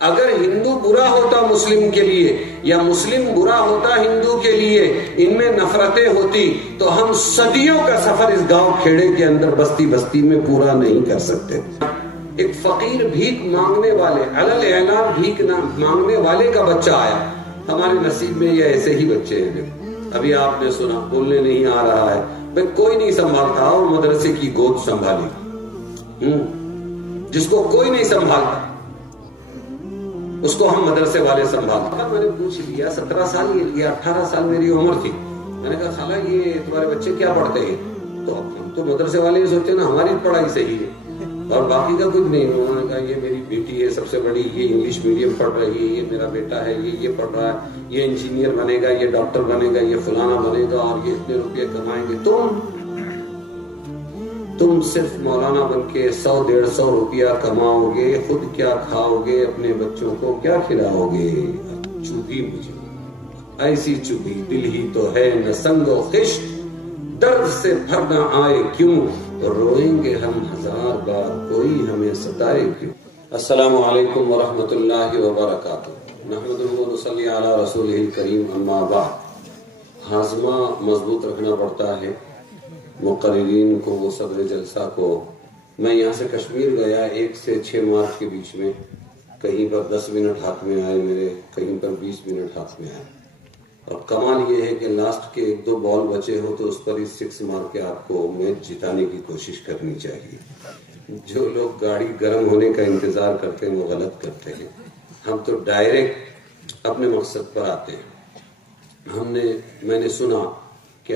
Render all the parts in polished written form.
اگر ہندو برا ہوتا مسلم کے لیے یا مسلم برا ہوتا ہندو کے لیے، ان میں نفرتیں ہوتی، تو ہم صدیوں کا سفر اس گاؤں کھیڑے کے اندر بستی بستی میں پورا نہیں کر سکتے۔ ایک فقیر بھیک مانگنے والے، علل اعلان بھیک مانگنے والے کا بچہ آیا۔ ہمارے نصیب میں یہ ایسے ہی بچے ہیں۔ ابھی آپ نے سنا بولنے نہیں آ رہا ہے، بھائی کوئی نہیں سنبھالتا، اور مدرسے کی گود سنبھالی، جس کو کوئی نہیں سنبھالتا اس کو ہم مدرسے والے سنبھالتے۔ میں نے پوچھ لیا 17 سال یا 18 سال میری عمر تھی، میں نے کہا خالہ یہ تمہارے بچے کیا پڑھتے ہیں؟ تو ہم تو مدرسے والے یہ سوچتے نا ہماری پڑھائی صحیح ہے اور باقی کا کچھ نہیں۔ انہوں نے کہا یہ میری بیٹی ہے سب سے بڑی، یہ انگلش میڈیم پڑھ رہی ہے، یہ میرا بیٹا ہے یہ پڑھ رہا ہے، یہ انجینئر بنے گا، یہ ڈاکٹر بنے گا، یہ فلانا بنے گا، اور یہ اتنے روپے کمائیں گے۔ تم صرف مولانا بن کے 100-150 روپیہ کماؤ گے، خود کیا کھاؤ گے، اپنے بچوں کو کیا کھلاؤ گے؟ چوبی مجھے ایسی چوبی، دل ہی تو ہے نہ سنگ و خشت، درد سے بھر نہ آئے کیوں، روئیں گے ہم 1000 بار، کوئی ہمیں ستائے کیوں۔ السلام علیکم ورحمۃ اللہ وبرکاتہ۔ نحمدہ و نصلی علی رسولہ الکریم، اما بعد۔ ہاضمہ مضبوط رکھنا پڑتا ہے مقررین کو، وہ صدر جلسہ کو۔ میں یہاں سے کشمیر گیا 1 سے 6 مارچ کے بیچ میں، کہیں پر 10 منٹ ہاتھ میں آئے میرے، کہیں پر 20 منٹ ہاتھ میں آئے، اور کمال یہ ہے کہ لاسٹ کے 1-2 بال بچے ہو تو اس پر ہی 6 مار کے آپ کو میچ جتانے کی کوشش کرنی چاہیے۔ جو لوگ گاڑی گرم ہونے کا انتظار کرتے ہیں وہ غلط کرتے ہیں۔ ہم تو ڈائریکٹ اپنے مقصد پر آتے ہیں۔ میں نے سنا کہ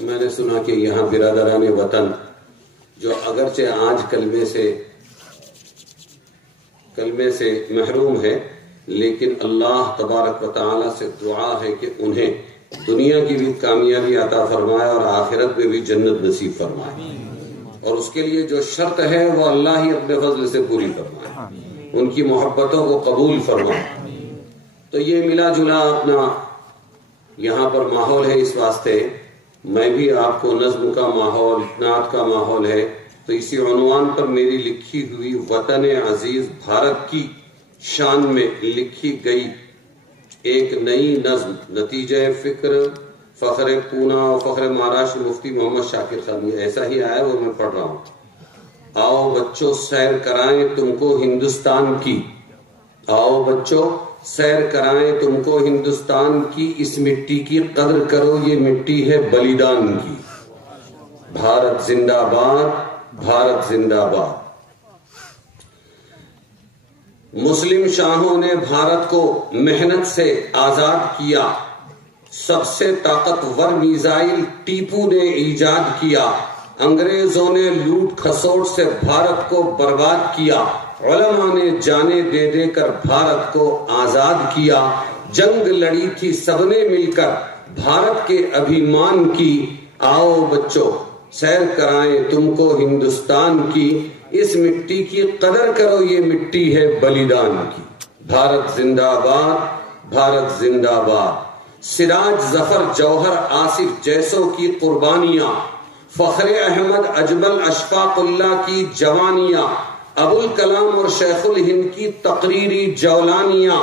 میں نے سنا کہ یہاں برادران وطن جو اگرچہ آج کلمے سے محروم ہے، لیکن اللہ تبارک و تعالی سے دعا ہے کہ انہیں دنیا کی بھی کامیابی عطا فرمائے اور آخرت میں بھی جنت نصیب فرمائے، اور اس کے لیے جو شرط ہے وہ اللہ ہی اپنے فضل سے پوری فرمائے، ان کی محبتوں کو قبول فرمائے۔ تو یہ ملا جلا اپنا یہاں پر ماحول ہے، اس واسطے میں بھی آپ کو نظم کا ماحول، نعت کا ماحول ہے، تو اسی عنوان پر میری لکھی ہوئی وطن عزیز بھارت کی شان میں لکھی گئی ایک نئی نظم، نتیجہ فکر فخر پونا اور فخر مہاراشٹر مفتی محمد شاکر خان، ایسا ہی آیا وہ میں پڑھ رہا ہوں۔ آؤ بچوں سیر کرائیں تم کو ہندوستان کی، آؤ بچوں سیر کرائیں تم کو ہندوستان کی، اس مٹی کی قدر کرو یہ مٹی ہے بلیدان کی۔ بھارت زندہ باد، بھارت زندہ باد۔ مسلم شاہوں نے بھارت کو محنت سے آزاد کیا، سب سے طاقتور میزائل ٹیپو نے ایجاد کیا، انگریزوں نے لوٹ کھسوٹ سے بھارت کو برباد کیا، علماء نے جانیں دے دے کر بھارت کو آزاد کیا، جنگ لڑی تھی سب نے مل کر بھارت کے ابھیمان کی۔ آؤ بچوں سیر کرائیں تم کو ہندوستان کی، اس مٹی کی قدر کرو یہ مٹی ہے بلیدان کی۔ بھارت زندہ باد، بھارت زندہ باد۔ سراج ظفر جوہر آصف جیسوں کی قربانیاں، فخر احمد اجمل اشفاق اللہ کی جوانیاں، ابوالکلام اور شیخ الہند کی تقریری جولانیاں،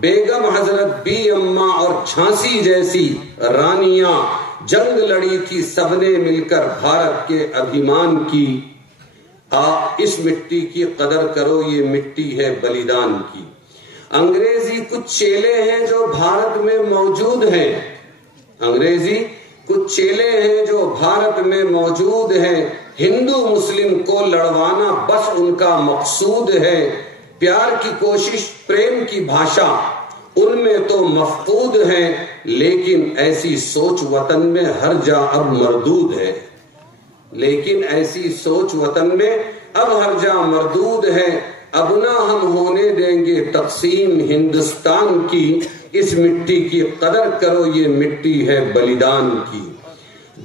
بیگم حضرت بی اماں اور جھانسی جیسی رانیاں، جنگ لڑی تھی سب نے مل کر بھارت کے ابھیمان کی۔ اس مٹی کی قدر کرو یہ مٹی ہے بلیدان کی۔ انگریزی کچھ چیلے ہیں جو بھارت میں موجود ہیں، انگریزی کچھ چیلے ہیں جو بھارت میں موجود ہیں، ہندو مسلم کو لڑوانا بس ان کا مقصود ہے، پیار کی کوشش پریم کی بھاشا ان میں تو مفقود ہے، لیکن ایسی سوچ وطن میں ہر جا اب مردود ہے، لیکن ایسی سوچ وطن میں اب ہر جا مردود ہے، اب نہ ہم ہونے دیں گے تقسیم ہندوستان کی، اس مٹی کی قدر کرو یہ مٹی ہے بلیدان کی۔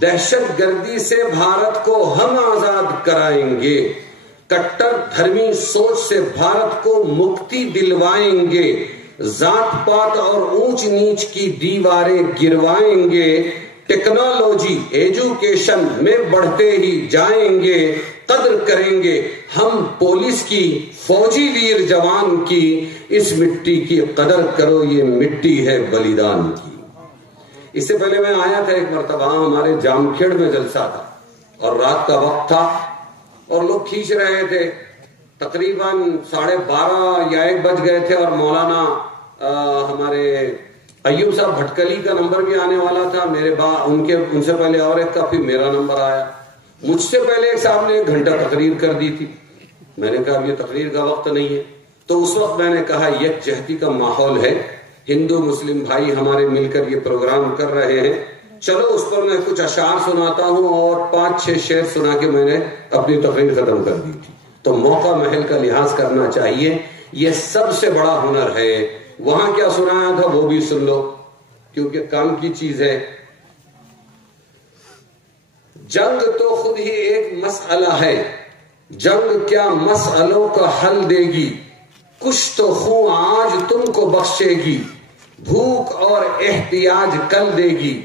دہشت گردی سے بھارت کو ہم آزاد کرائیں گے، کٹر دھرمی سوچ سے بھارت کو مکتی دلوائیں گے، ذات پات اور اونچ نیچ کی دیواریں گروائیں گے، ٹیکنالوجی ایجوکیشن میں بڑھتے ہی جائیں گے، قدر کریں گے ہم پولیس کی، فوجی ویر جوان کی، اس مٹی کی قدر کرو، یہ مٹی ہے بلیدان کی۔ اس سے پہلے میں آیا تھا ایک مرتبہ، ہمارے جام کھیڑ میں جلسہ تھا اور رات کا وقت تھا اور لوگ کھینچ رہے تھے، تقریباً 12:30 یا 1 بج گئے تھے اور مولانا ہمارے ایوب صاحب بھٹکلی کا نمبر بھی آنے والا تھا، میرے ان سے پہلے اور ایک کا، پھر میرا نمبر آیا۔ مجھ سے پہلے ایک صاحب نے 1 گھنٹہ تقریر کر دی تھی۔ میں نے کہا اب یہ تقریر کا وقت نہیں ہے، تو اس وقت میں نے کہا یکجہتی کا ماحول ہے، ہندو مسلم بھائی ہمارے مل کر یہ پروگرام کر رہے ہیں، چلو اس پر میں کچھ اشعار سناتا ہوں، اور 5-6 شعر سنا کے میں نے اپنی تقریر ختم کر دی تھی۔ تو موقع محل کا لحاظ کرنا چاہیے، یہ سب سے بڑا ہنر ہے۔ وہاں کیا سنایا تھا وہ بھی سن لو، کیونکہ کام کی چیز ہے۔ جنگ تو خود ہی ایک مسئلہ ہے، جنگ کیا مسئلوں کا حل دے گی، کچھ تو خون آج تم کو بخشے گی، بھوک اور احتیاج کل دے گی،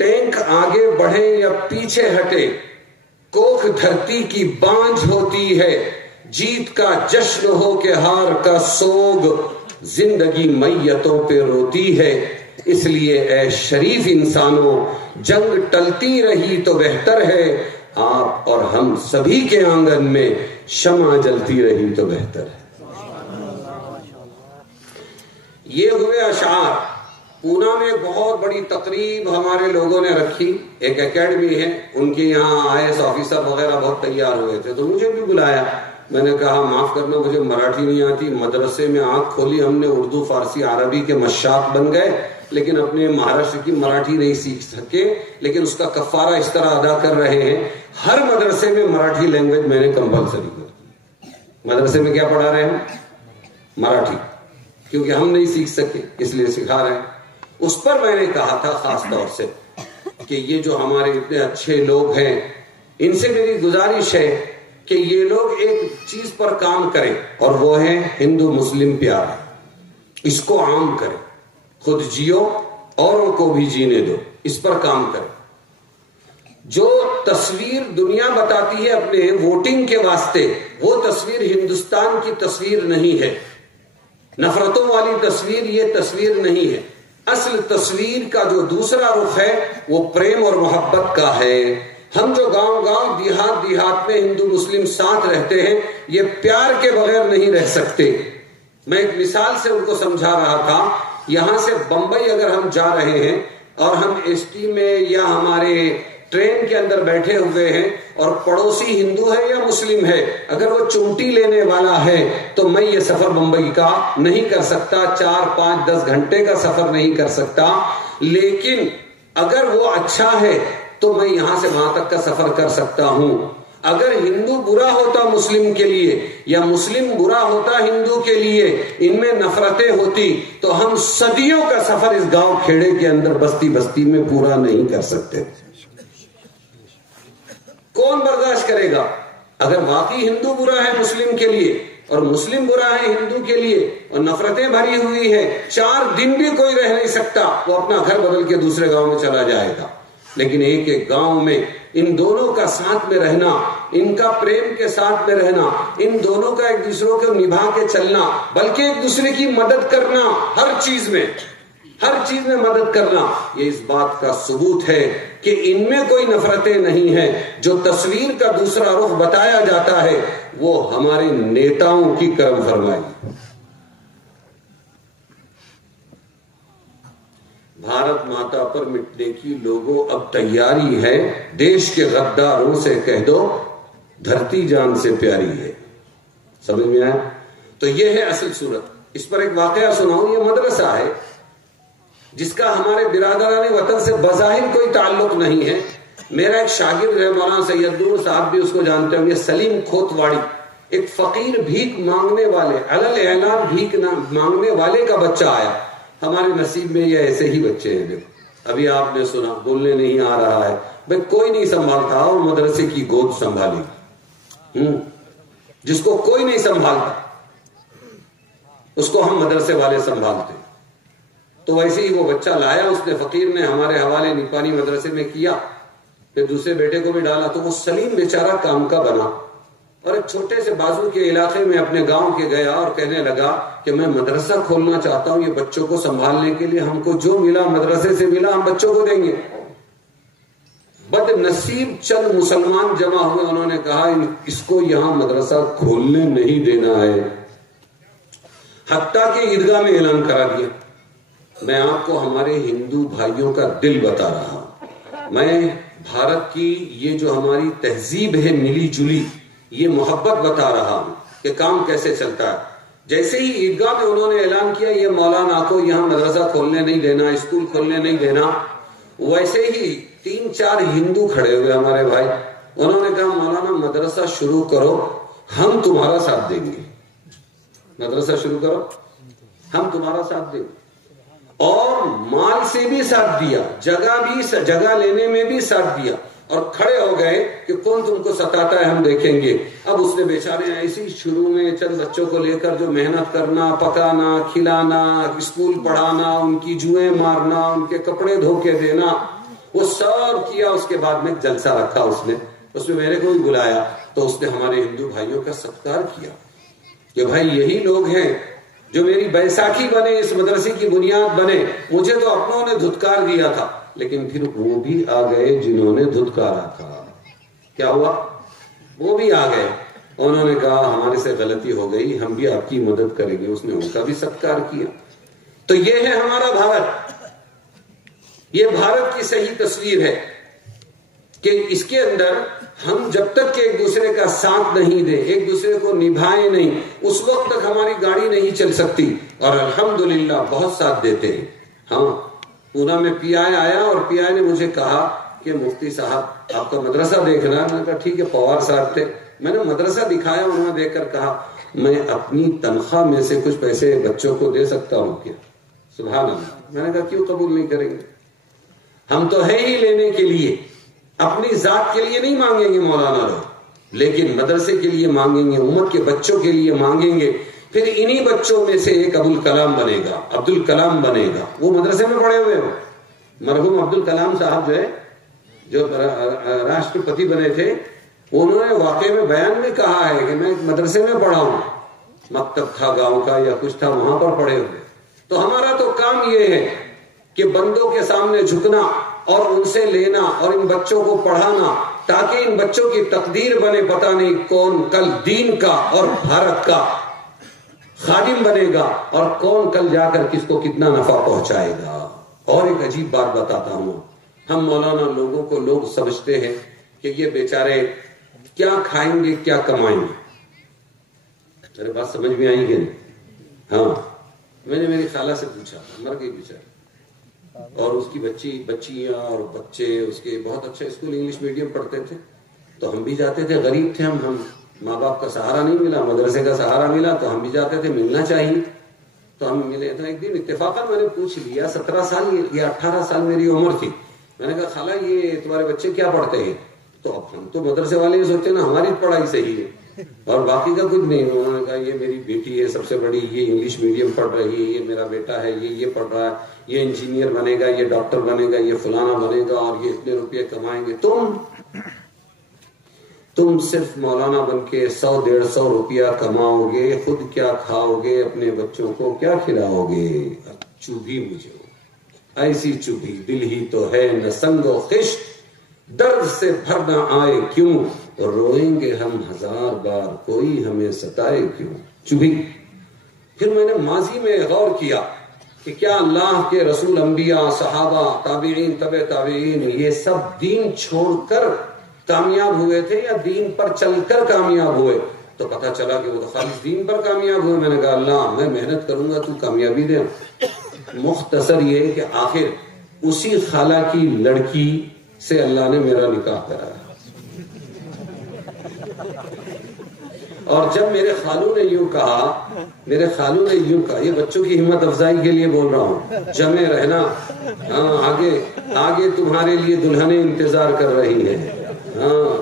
ٹینک آگے بڑھے یا پیچھے ہٹے، کوکھ دھرتی کی بانجھ ہوتی ہے، جیت کا جشن ہو کے ہار کا سوگ، زندگی میتوں پہ روتی ہے، اس لیے اے شریف انسانوں جنگ ٹلتی رہی تو بہتر ہے، آپ اور ہم سبھی کے آنگن میں شمع جلتی رہی تو بہتر ہے۔ یہ ہوئے اشعار۔ پونا میں ایک بہت بڑی تقریب ہمارے لوگوں نے رکھی، ایک اکیڈمی ہے، ان کے یہاں IAS آفیسر وغیرہ بہت تیار ہوئے تھے، تو مجھے بھی بلایا۔ میں نے کہا معاف کرنا مجھے مراٹھی نہیں آتی، مدرسے میں آنکھ کھولی ہم نے، اردو فارسی عربی کے مشاق بن گئے، لیکن اپنے مہاراشٹر کی مراٹھی نہیں سیکھ سکے، لیکن اس کا کفارہ اس طرح ادا کر رہے ہیں، ہر مدرسے میں مراٹھی لینگویج میں نے کمپلسری کر دی۔ مدرسے میں کیا پڑھا رہے ہیں؟ مراٹھی، کیونکہ ہم نہیں سیکھ سکے اس لیے سکھا رہے ہیں۔ اس پر میں نے کہا تھا خاص طور سے کہ یہ جو ہمارے اتنے اچھے لوگ ہیں، ان سے میری گزارش ہے کہ یہ لوگ ایک چیز پر کام کریں، اور وہ ہے ہندو مسلم پیار، اس کو عام کریں، خود جیو اوروں کو بھی جینے دو، اس پر کام کریں۔ جو تصویر دنیا بتاتی ہے اپنے ووٹنگ کے واسطے، وہ تصویر ہندوستان کی تصویر نہیں ہے، نفرتوں والی تصویر یہ تصویر نہیں ہے۔ اصل تصویر کا جو دوسرا رخ ہے وہ پریم اور محبت کا ہے۔ ہم جو گاؤں گاؤں دیہات دیہات میں ہندو مسلم ساتھ رہتے ہیں، یہ پیار کے بغیر نہیں رہ سکتے۔ میں ایک مثال سے ان کو سمجھا رہا تھا، یہاں سے بمبئی اگر ہم جا رہے ہیں اور ہم ST میں یا ہمارے ٹرین کے اندر بیٹھے ہوئے ہیں اور پڑوسی ہندو ہے یا مسلم ہے، اگر وہ چونٹی لینے والا ہے تو میں یہ سفر بمبئی کا نہیں کر سکتا، 4 5 10 گھنٹے کا سفر نہیں کر سکتا، لیکن اگر وہ اچھا ہے تو میں یہاں سے وہاں تک کا سفر کر سکتا ہوں۔ اگر ہندو برا ہوتا مسلم کے لیے یا مسلم برا ہوتا ہندو کے لیے، ان میں نفرتیں ہوتی، تو ہم صدیوں کا سفر اس گاؤں کھیڑے کے اندر بستی بستی میں پورا نہیں کر سکتے۔ کون برداشت کرے گا؟ اگر واقعی ہندو برا ہے مسلم کے لیے اور مسلم برا ہے ہندو کے لیے اور نفرتیں بھری ہوئی ہے، 4 دن بھی کوئی رہ نہیں سکتا، وہ اپنا گھر بدل کے دوسرے گاؤں میں چلا جائے گا۔ لیکن ایک ایک گاؤں میں ان دونوں کا ساتھ میں رہنا، ان کا پریم کے ساتھ میں رہنا، ان دونوں کا ایک دوسروں کو نبھا کے چلنا، بلکہ ایک دوسرے کی مدد کرنا، ہر چیز میں مدد کرنا، یہ اس بات کا ثبوت ہے کہ ان میں کوئی نفرتیں نہیں ہیں۔ جو تصویر کا دوسرا رخ بتایا جاتا ہے وہ ہمارے نیتاؤں کی کرم فرمائی۔ بھارت ماتا پر مٹنے کی لوگوں اب تیاری ہے، دیش کے غداروں سے کہہ دو دھرتی جان سے پیاری ہے۔ سمجھ میں آیا؟ تو یہ ہے اصل صورت۔ اس پر ایک واقعہ سناؤں، یہ مدرسہ ہے جس کا ہمارے برادران وطن سے بظاہر کوئی تعلق نہیں ہے۔ میرا ایک شاگرد ہے مولانا سید نور صاحب، بھی اس کو جانتے ہوں گے، سلیم کھوتواڑی، ایک فقیر بھیک مانگنے والے، علل اعلان بھیک مانگنے والے کا بچہ آیا۔ ہمارے نصیب میں یہ ایسے ہی بچے ہیں۔ دیکھو ابھی آپ نے سنا بولنے نہیں آ رہا ہے، بھائی کوئی نہیں سنبھالتا اور مدرسے کی گود سنبھالی، جس کو کوئی نہیں سنبھالتا اس کو ہم مدرسے والے سنبھالتے۔ تو ویسے ہی وہ بچہ لایا، اس نے فقیر نے ہمارے حوالے نیپانی مدرسے میں کیا، پھر دوسرے بیٹے کو بھی ڈالا، تو وہ سلیم بیچارہ کام کا بنا۔ اور ایک چھوٹے سے بازو کے علاقے میں اپنے گاؤں کے گیا اور کہنے لگا کہ میں مدرسہ کھولنا چاہتا ہوں، یہ بچوں کو سنبھالنے کے لیے ہم کو جو ملا مدرسے سے ملا ہم بچوں کو دیں گے۔ بد نصیب چند مسلمان جمع ہوئے، انہوں نے کہا اس کو یہاں مدرسہ کھولنے نہیں دینا ہے، حتیٰ کہ عیدگاہ میں اعلان کرا دیا۔ میں آپ کو ہمارے ہندو بھائیوں کا دل بتا رہا ہوں، میں بھارت کی یہ جو ہماری تہذیب ہے ملی جلی، یہ محبت بتا رہا ہوں کہ کام کیسے چلتا ہے۔ جیسے ہی عیدگاہ میں انہوں نے اعلان کیا یہ مولانا کو یہاں مدرسہ کھولنے نہیں دینا، اسکول کھولنے نہیں دینا، ویسے ہی 3-4 ہندو کھڑے ہوئے ہمارے بھائی، انہوں نے کہا مولانا مدرسہ شروع کرو، ہم تمہارا ساتھ دیں گے، مدرسہ شروع کرو ہم تمہارا ساتھ دیں گے۔ اور مال سے بھی ساتھ دیا، جگہ لینے میں بھی ساتھ دیا، اور کھڑے ہو گئے کہ کون تم کو ستاتا ہے ہم دیکھیں گے۔ اب اس نے بیچارے ایسی شروع میں چند بچوں کو لے کر جو محنت کرنا، پکانا، کھلانا، اسکول پڑھانا، ان کی جوئیں مارنا، ان کے کپڑے دھو کے دینا، وہ سب کیا۔ اس کے بعد میں جلسہ رکھا اس میں میرے کو بھی بلایا، تو اس نے ہمارے ہندو بھائیوں کا ستکار کیا کہ بھائی یہی لوگ ہیں جو میری بیساکھی بنے، اس مدرسے کی بنیاد بنے۔ مجھے تو اپنوں نے دھتکار دیا تھا، لیکن پھر وہ بھی آ گئے جنہوں نے دھتکارا تھا۔ کیا ہوا؟ وہ بھی آ گئے، انہوں نے کہا ہمارے سے غلطی ہو گئی، ہم بھی آپ کی مدد کریں گے۔ اس نے ان کا بھی ستکار کیا۔ تو یہ ہے ہمارا بھارت، یہ بھارت کی صحیح تصویر ہے کہ اس کے اندر ہم جب تک کہ ایک دوسرے کا ساتھ نہیں دیں، ایک دوسرے کو نبھائیں نہیں، اس وقت تک ہماری گاڑی نہیں چل سکتی۔ اور الحمدللہ بہت ساتھ دیتے ہیں۔ ہاں، پونا میں پی آئی آیا اور پی آئی نے مجھے کہا کہ مفتی صاحب آپ کا مدرسہ دیکھنا ہے۔ میں نے کہا ٹھیک ہے، پوار صاحب تھے، میں نے مدرسہ دکھایا، انہوں نے دیکھ کر کہا میں اپنی تنخواہ میں سے کچھ پیسے بچوں کو دے سکتا ہوں کیا؟ سبحان اللہ۔ میں نے کہا کیوں قبول نہیں کریں گے؟ ہم تو ہے ہی لینے کے لیے، اپنی ذات کے لیے نہیں مانگیں گے مولانا لوگ، لیکن مدرسے کے لیے مانگیں گے، امت کے بچوں کے لیے مانگیں گے۔ پھر انہی بچوں میں سے ایک ابوالکلام بنے گا، عبدالکلام بنے گا۔ وہ مدرسے میں پڑھے ہوئے ہو، مرحوم عبدالکلام صاحب جو ہے، جو راشٹرپتی بنے تھے، انہوں نے واقعے میں بیان میں کہا ہے کہ میں ایک مدرسے میں پڑھا ہوں، مکتب تھا گاؤں کا یا کچھ تھا، وہاں پر پڑھے ہوئے۔ تو ہمارا تو کام یہ ہے کہ بندوں کے سامنے جھکنا اور ان سے لینا اور ان بچوں کو پڑھانا، تاکہ ان بچوں کی تقدیر بنے۔ پتہ نہیں کون کل دین کا اور بھارت کا خادم بنے گا، اور کون کل جا کر کس کو کتنا نفع پہنچائے گا۔ اور ایک عجیب بات بتاتا ہوں، ہم مولانا لوگوں کو لوگ سمجھتے ہیں کہ یہ بیچارے کیا کھائیں گے کیا کمائیں گے۔ میرے بات سمجھ میں آئی کہ نہیں؟ ہاں، میں نے میری خالہ سے پوچھا، مر گئی بیچاری، اور اس کی بچیاں اور بچے اس کے بہت اچھے اسکول انگلش میڈیم پڑھتے تھے، تو ہم بھی جاتے تھے، غریب تھے ہم ماں باپ کا سہارا نہیں ملا، مدرسے کا سہارا ملا، تو ہم بھی جاتے تھے، ملنا چاہیے، تو ہم ملے۔ تو ایک دن اتفاقاً میں نے پوچھ لیا، 17 سال یا 18 سال میری عمر تھی، میں نے کہا خالہ یہ تمہارے بچے کیا پڑھتے ہیں؟ تو اب ہم تو مدرسے والے یہ سوچتے نا ہماری پڑھائی صحیح ہے اور باقی کا کچھ نہیں۔ انہوں نے کہا یہ میری بیٹی ہے سب سے بڑی، یہ انگلش میڈیم پڑھ رہی ہے، یہ میرا بیٹا ہے، یہ پڑھ رہا ہے، یہ انجینئر بنے گا، یہ ڈاکٹر بنے گا، یہ فلانا بنے گا، اور یہ اتنے روپے کمائیں گے۔ تم صرف مولانا بن کے 100-150 روپیہ کماؤ گے، خود کیا کھاؤ گے، اپنے بچوں کو کیا کھلاؤ گے؟ چوبھی مجھے ایسی چوبھی، دل ہی تو ہے نہ سنگ و خشت، درد سے بھر نہ آئے کیوں، روئیں گے ہم 1000 بار، کوئی ہمیں ستائے کیوں۔ چوبھی۔ پھر میں نے ماضی میں غور کیا کہ کیا اللہ کے رسول، انبیاء، صحابہ، تابعین، تبع تابعین، یہ سب دین چھوڑ کر کامیاب ہوئے تھے یا دین پر چل کر کامیاب ہوئے؟ تو پتہ چلا کہ وہ تو خالص دین پر کامیاب ہوئے۔ میں نے کہا اللہ میں محنت کروں گا، تو کامیابی دے۔ مختصر یہ کہ آخر اسی خالہ کی لڑکی سے اللہ نے میرا نکاح کرایا، اور جب میرے خالو نے یوں کہا، یہ بچوں کی ہمت افزائی کے لیے بول رہا ہوں، جمع رہنا، ہاں آگے تمہارے لیے دلہنیں انتظار کر رہی ہیں۔ ہاں،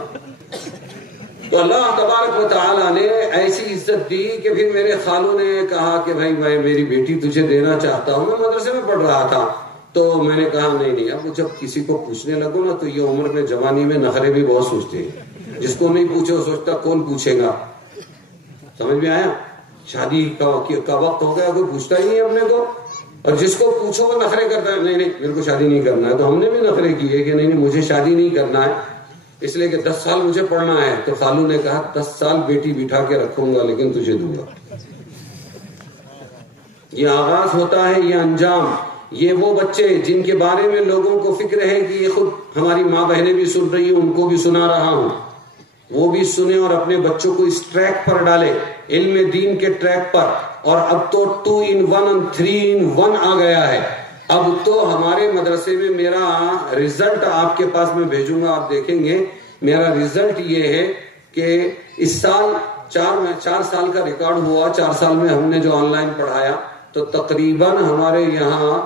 تو اللہ تبارک و تعالیٰ نے ایسی عزت دی کہ پھر میرے خالو نے کہا کہ بھائی میں میری بیٹی تجھے دینا چاہتا ہوں۔ میں مدرسے میں پڑھ رہا تھا، تو میں نے کہا نہیں، اب جب کسی کو پوچھنے لگو نا تو یہ عمر میں جوانی میں نخرے بھی بہت سوچتے ہیں، جس کو نہیں پوچھے وہ سوچتا کون پوچھے گا. سمجھ میں آیا؟ شادی کا وقت ہو گیا کوئی پوچھتا ہی نہیں اپنے کو, اور جس کو پوچھو وہ نخرے کرتا ہے, نہیں نہیں میرے کو شادی نہیں کرنا ہے. تو ہم نے بھی نخرے کیے کہ نہیں مجھے شادی نہیں کرنا ہے اس لیے کہ 10 سال مجھے پڑھنا ہے. تو خالو نے کہا 10 سال بیٹی بٹھا کے رکھوں گا لیکن تجھے دوں گا. یہ آغاز ہوتا ہے, یہ انجام. یہ وہ بچے جن کے بارے میں لوگوں کو فکر ہے کہ یہ خود ہماری ماں بہنیں بھی سن رہی ہیں, ان کو بھی سنا رہا ہوں, وہ بھی سنیں اور اپنے بچوں کو اس ٹریک پر ڈالے, علم دین کے ٹریک پر. اور اب تو 2 in 1 اور 3 in 1 آ گیا ہے. اب تو ہمارے مدرسے میں میرا رزلٹ آپ کے پاس میں بھیجوں گا, آپ دیکھیں گے. میرا رزلٹ یہ ہے کہ اس سال 4 سال کا ریکارڈ ہوا. 4 سال میں ہم نے جو آن لائن پڑھایا تو تقریباً ہمارے یہاں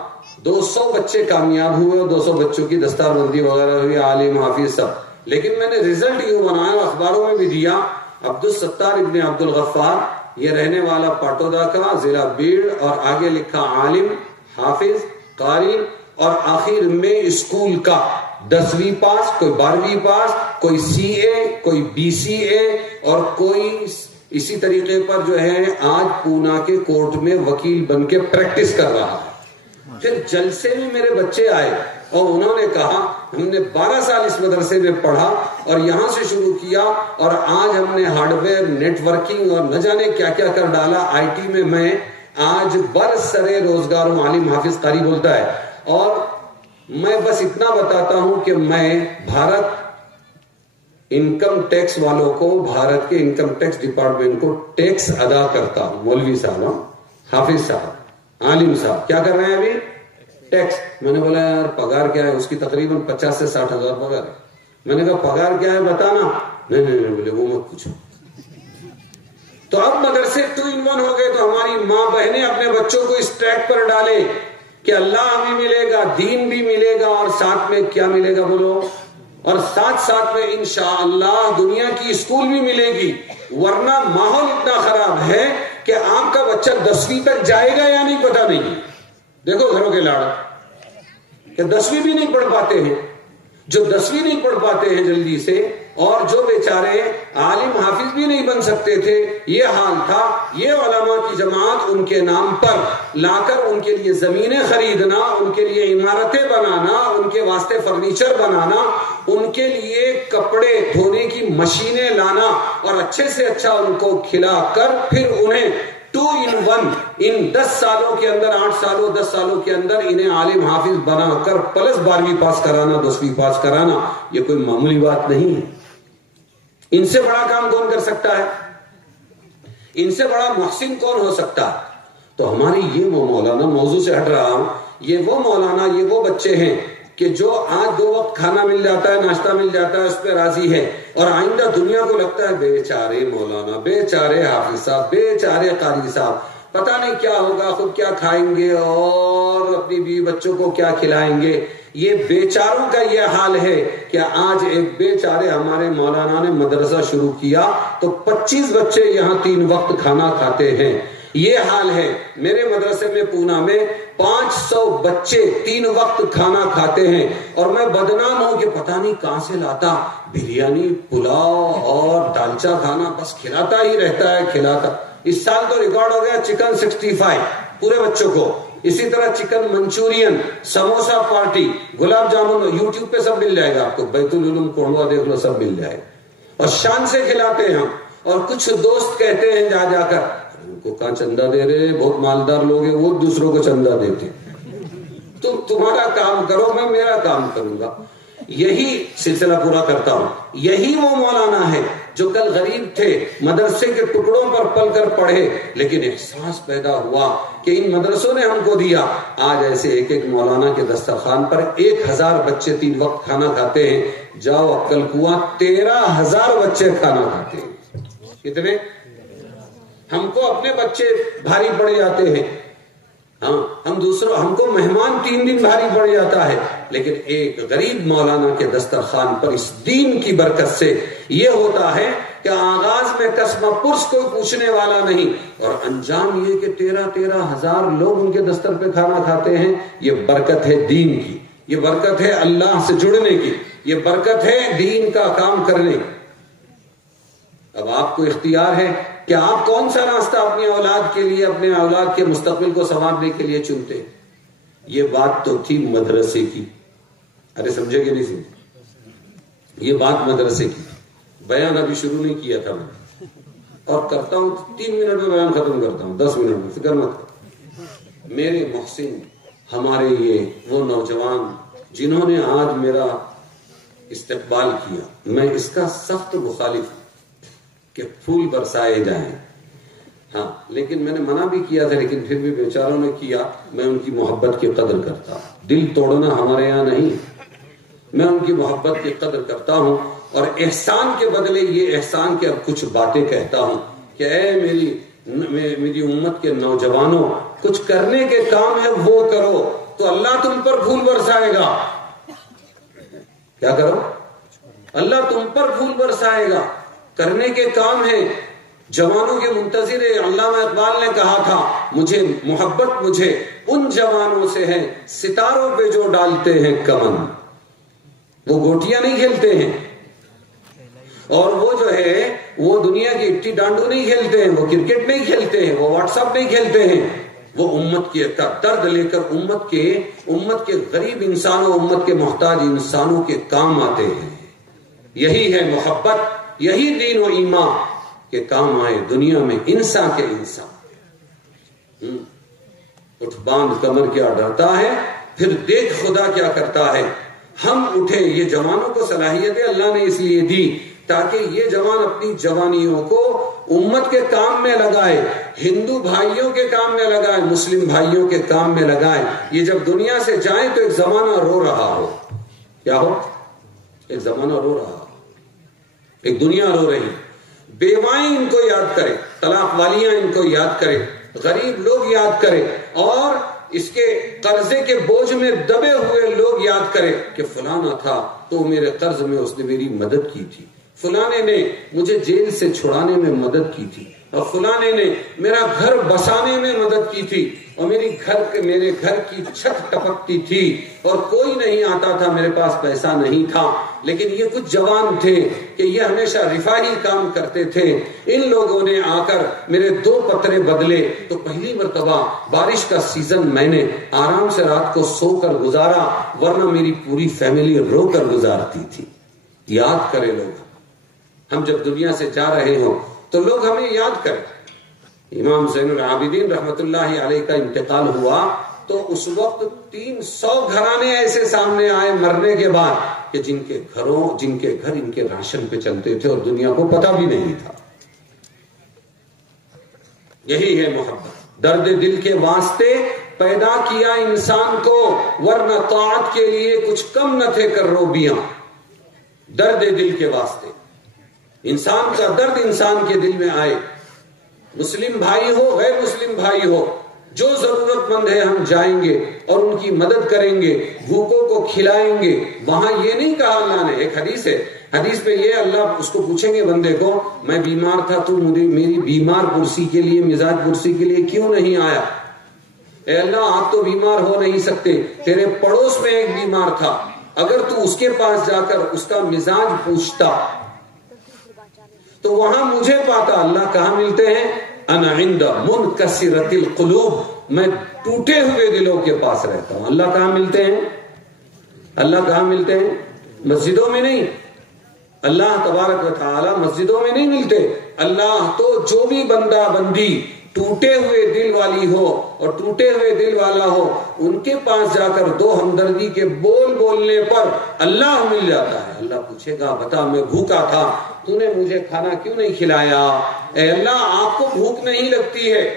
200 بچے کامیاب ہوئے اور 200 بچوں کی دستار بندی وغیرہ ہوئی, عالم حافظ سب. لیکن میں نے رزلٹ یوں بنایا, اخباروں میں بھی دیا, عبدالستار ابن عبدالغفار, یہ رہنے والا پاٹودا کا, ضلع بیڑ, اور آگے لکھا عالم حافظ قاری, اور آخر میں اسکول کا 10ویں پاس, کوئی 12ویں پاس, کوئی CA, کوئی BCA, اور کوئی اسی طریقے پر جو ہے آج پونا کے کورٹ میں وکیل بن کے پریکٹس کر رہا ہے. پھر جلسے میں میرے بچے آئے اور انہوں نے کہا ہم نے 12 سال اس مدرسے میں پڑھا اور یہاں سے شروع کیا, اور آج ہم نے ہارڈ ویئر, نیٹ ورکنگ اور نہ جانے کیا کیا کر ڈالا. IT میں آج برسرے روزگار ہوں. عالم حافظ قاری بولتا ہے. اور میں بس اتنا بتاتا ہوں کہ میں بھارت انکم ٹیکس والوں کو, بھارت کے انکم ٹیکس ڈپارٹمنٹ کو ٹیکس ادا کرتا ہوں. مولوی صاحب, حافظ صاحب, عالم صاحب کیا کر رہے ہیں ابھی؟ ٹیکس. میں نے بولا یار پگار کیا ہے؟ اس کی تقریباً 50 سے 60 ہزار پگار ہے. میں نے کہا پگار کیا ہے بتانا. نہیں بولے وہ مت پوچھو. تو اب مدرسے 2 in 1 ہو گئے. تو ہماری ماں بہنیں اپنے بچوں کو اس ٹریک پر ڈالے کہ اللہ بھی ملے گا, دین بھی ملے گا, اور ساتھ میں کیا ملے گا بولو, اور ساتھ میں انشاءاللہ دنیا کی اسکول بھی ملے گی. ورنہ ماحول اتنا خراب ہے کہ آپ کا بچہ 10ویں تک جائے گا یا نہیں پتا نہیں. دیکھو گھروں کے لاڑ کہ 10ویں بھی نہیں پڑھ پاتے ہیں, جو 10ویں نہیں پڑھ پاتے ہیں جلدی سے, اور جو بیچارے عالم حافظ بھی نہیں بن سکتے تھے. یہ حال تھا. یہ علماء کی جماعت ان کے نام پر لا کر ان کے لیے زمینیں خریدنا, ان کے لیے عمارتیں بنانا, ان کے واسطے فرنیچر بنانا, ان کے لیے کپڑے دھونے کی مشینیں لانا, اور اچھے سے اچھا ان کو کھلا کر پھر انہیں 2 in 1 ان 10 سالوں کے اندر, 8 سالوں 10 سالوں کے اندر انہیں عالم حافظ بنا کر پلس 12ویں پاس کرانا, 10ویں پاس کرانا, یہ کوئی معمولی بات نہیں ہے. ان سے بڑا کام کون کر سکتا ہے؟ ان سے بڑا محسن کون ہو سکتا ہے؟ تو ہماری یہ وہ مولانا, موضوع سے ہٹ رہا ہوں, یہ وہ مولانا, یہ وہ بچے ہیں کہ جو آج 2 وقت کھانا مل جاتا ہے, ناشتہ مل جاتا ہے, اس پہ راضی ہے, اور آئندہ دنیا کو لگتا ہے بیچارے مولانا, بیچارے حافظ صاحب, بیچارے قاری صاحب, پتہ نہیں کیا ہوگا, خود کیا کھائیں گے اور اپنی بیوی بچوں کو کیا کھلائیں گے. یہ بیچاروں کا یہ حال ہے کہ آج ایک بیچارے ہمارے مولانا نے مدرسہ شروع کیا تو 25 بچے یہاں 3 وقت کھانا کھاتے ہیں. یہ حال ہے. میرے مدرسے میں پونا میں 500 بچے 3 وقت کھانا کھاتے ہیں, اور میں بدنام ہوں کہ پتہ نہیں کہاں سے لاتا بریانی, پلاؤ اور دالچا کھانا, بس کھلاتا ہی رہتا ہے, کھلاتا. اس سال تو ریکارڈ ہو گیا چکن 65 پورے بچوں کو. اسی طرح chicken Manchurian, samosa party, gulab jamun, YouTube پہ سب مل جائے گا آپ کو, بیت العلوم کوڑوا دیکھ لو, سب مل جائے گا. اور شان سے کھلاتے ہیں ہم. اور کچھ دوست کہتے ہیں جا کر ان کو کہاں چندہ دے رہے, بہت مالدار لوگ ہیں, وہ دوسروں کو چندہ دیتے. تم تمہارا کام کرو, میں میرا کام کروں گا. یہی سلسلہ پورا کرتا ہوں. یہی وہ مولانا ہے جو کل غریب تھے, مدرسے کے ٹکڑوں پر پل کر پڑھے, لیکن احساس پیدا ہوا کہ ان مدرسوں نے ہم کو دیا. آج ایسے ایک مولانا کے دسترخوان پر 1000 بچے 3 وقت کھانا کھاتے ہیں. جاؤ عقل کنواں 13,000 بچے کھانا کھاتے ہیں. کتنے؟ ہم کو اپنے بچے بھاری پڑ جاتے ہیں, ہم کو مہمان 3 دن بھاری پڑ جاتا ہے, لیکن ایک غریب مولانا کے دسترخوان پر اس دین کی برکت سے یہ ہوتا ہے کہ آغاز میں قسم پرس کوئی پوچھنے والا نہیں, اور انجام یہ کہ 13,000 لوگ ان کے دستر پہ کھانا کھاتے ہیں. یہ برکت ہے دین کی, یہ برکت ہے اللہ سے جڑنے کی, یہ برکت ہے دین کا کام کرنے کی. اب آپ کو اختیار ہے کہ آپ کون سا راستہ اپنی اولاد کے لیے، اپنے اولاد کے مستقبل کو سنوارنے کے لیے چنتے. یہ بات تو تھی مدرسے کی. ارے سمجھے کہ نہیں سمجھے؟ یہ بات مدرسے کی. بیان ابھی شروع نہیں کیا تھا میں، اور کرتا ہوں 3 منٹ میں بیان ختم کرتا ہوں، 10 منٹ میں، فکر مت کرو. میرے محسن، ہمارے یہ وہ نوجوان جنہوں نے آج میرا استقبال کیا، میں اس کا سخت مخالف ہوں کہ پھول برسائے جائیں. ہاں لیکن میں نے منع بھی کیا تھا، لیکن پھر بھی بیچاروں نے کیا. میں ان کی محبت کی قدر کرتا ہوں. دل توڑنا ہمارے یہاں نہیں، میں ان کی محبت کی قدر کرتا ہوں. اور احسان کے بدلے یہ احسان کے اب کچھ باتیں کہتا ہوں کہ اے میری امت کے نوجوانوں، کچھ کرنے کے کام ہے وہ کرو تو اللہ تم پر پھول برسائے گا. کیا کرو؟ اللہ تم پر پھول برسائے گا. کرنے کے کام ہے. جوانوں کے منتظر علامہ اقبال نے کہا تھا، مجھے محبت مجھے ان جوانوں سے ہے ستاروں پہ جو ڈالتے ہیں کمن. وہ گوٹیاں نہیں کھیلتے ہیں، اور وہ جو ہے وہ دنیا کی اٹی ڈانڈو نہیں کھیلتے ہیں، وہ کرکٹ نہیں کھیلتے ہیں، وہ واٹس ایپ نہیں کھیلتے ہیں. وہ امت کے درد لے کر امت کے غریب انسانوں، امت کے محتاج انسانوں کے کام آتے ہیں. یہی ہے محبت، یہی دین و ایمان کے کام آئے دنیا میں انسان کے انسان. اٹھ باندھ کمر کیا ڈرتا ہے، پھر دیکھ خدا کیا کرتا ہے. ہم اٹھے. یہ جوانوں کو صلاحیتیں اللہ نے اس لیے دی تاکہ یہ جوان اپنی جوانیوں کو امت کے کام میں لگائے، ہندو بھائیوں کے کام میں لگائے، مسلم بھائیوں کے کام میں لگائے. یہ جب دنیا سے جائیں تو ایک زمانہ رو رہا ہو. کیا ہو؟ ایک زمانہ رو رہا ہو، ایک دنیا رو رہی. بیوائیں ان کو یاد کرے، طلاق والیاں ان کو یاد کرے، غریب لوگ یاد کرے، اور اس کے قرضے کے بوجھ میں دبے ہوئے لوگ یاد کرے کہ فلانا تھا تو میرے قرض میں اس نے میری مدد کی تھی، فلانے نے مجھے جیل سے چھڑانے میں مدد کی تھی، اور فلانے نے میرا گھر بسانے میں مدد کی تھی، اور میرے گھر کی چھت ٹپکتی تھی اور کوئی نہیں آتا تھا، میرے پاس پیسہ نہیں تھا، لیکن یہ کچھ جوان تھے کہ یہ ہمیشہ رفاہی کام کرتے تھے. ان لوگوں نے آ کر میرے 2 پترے بدلے. تو پہلی مرتبہ بارش کا سیزن میں نے آرام سے رات کو سو کر گزارا، ورنہ میری پوری فیملی رو کر گزارتی تھی. یاد کرے لوگ، ہم جب دنیا سے جا رہے ہوں تو لوگ ہمیں یاد کریں. امام زین العابدین رحمت اللہ علیہ کا انتقال ہوا تو اس وقت 300 گھرانے ایسے سامنے آئے مرنے کے بعد کہ جن کے گھر ان کے راشن پہ چلتے تھے اور دنیا کو پتہ بھی نہیں تھا. یہی ہے محبت. درد دل کے واسطے پیدا کیا انسان کو، ورنہ طاعت کے لیے کچھ کم نہ تھے کروبیاں. درد دل کے واسطے انسان کا درد انسان کے دل میں آئے. مسلم بھائی ہو، غیر مسلم بھائی ہو، جو ضرورت مند ہے ہم جائیں گے اور ان کی مدد کریں گے، بھوکوں کو کھلائیں گے. وہاں یہ نہیں کہا اللہ نے. ایک حدیث ہے، حدیث پہ یہ اللہ اس کو پوچھیں گے بندے کو، میں بیمار تھا تو میری بیمار پرسی کے لیے، مزاج پرسی کے لیے کیوں نہیں آیا؟ اے اللہ آپ تو بیمار ہو نہیں سکتے، تیرے پڑوس میں ایک بیمار تھا، اگر تو اس کے پاس جا کر اس کا مزاج پوچھتا تو وہاں مجھے پاتا. اللہ کہاں ملتے ہیں؟ انا عند منکسرۃ القلوب، میں ٹوٹے ہوئے دلوں کے پاس رہتا ہوں. اللہ کہاں ملتے ہیں؟ اللہ کہاں ملتے ہیں؟ مسجدوں میں نہیں. اللہ تبارک و تعالی مسجدوں میں نہیں ملتے. اللہ تو جو بھی بندہ بندی ٹوٹے ہوئے دل والی ہو اور ٹوٹے ہوئے دل والا ہو، ان کے پاس جا کر 2 ہمدردی کے بول بولنے پر اللہ مل جاتا ہے. اللہ پوچھے گا بتا میں بھوکا تھا، تو نے مجھے کھانا کیوں نہیں کھلایا؟ اے اللہ آپ کو بھوک نہیں لگتی ہے،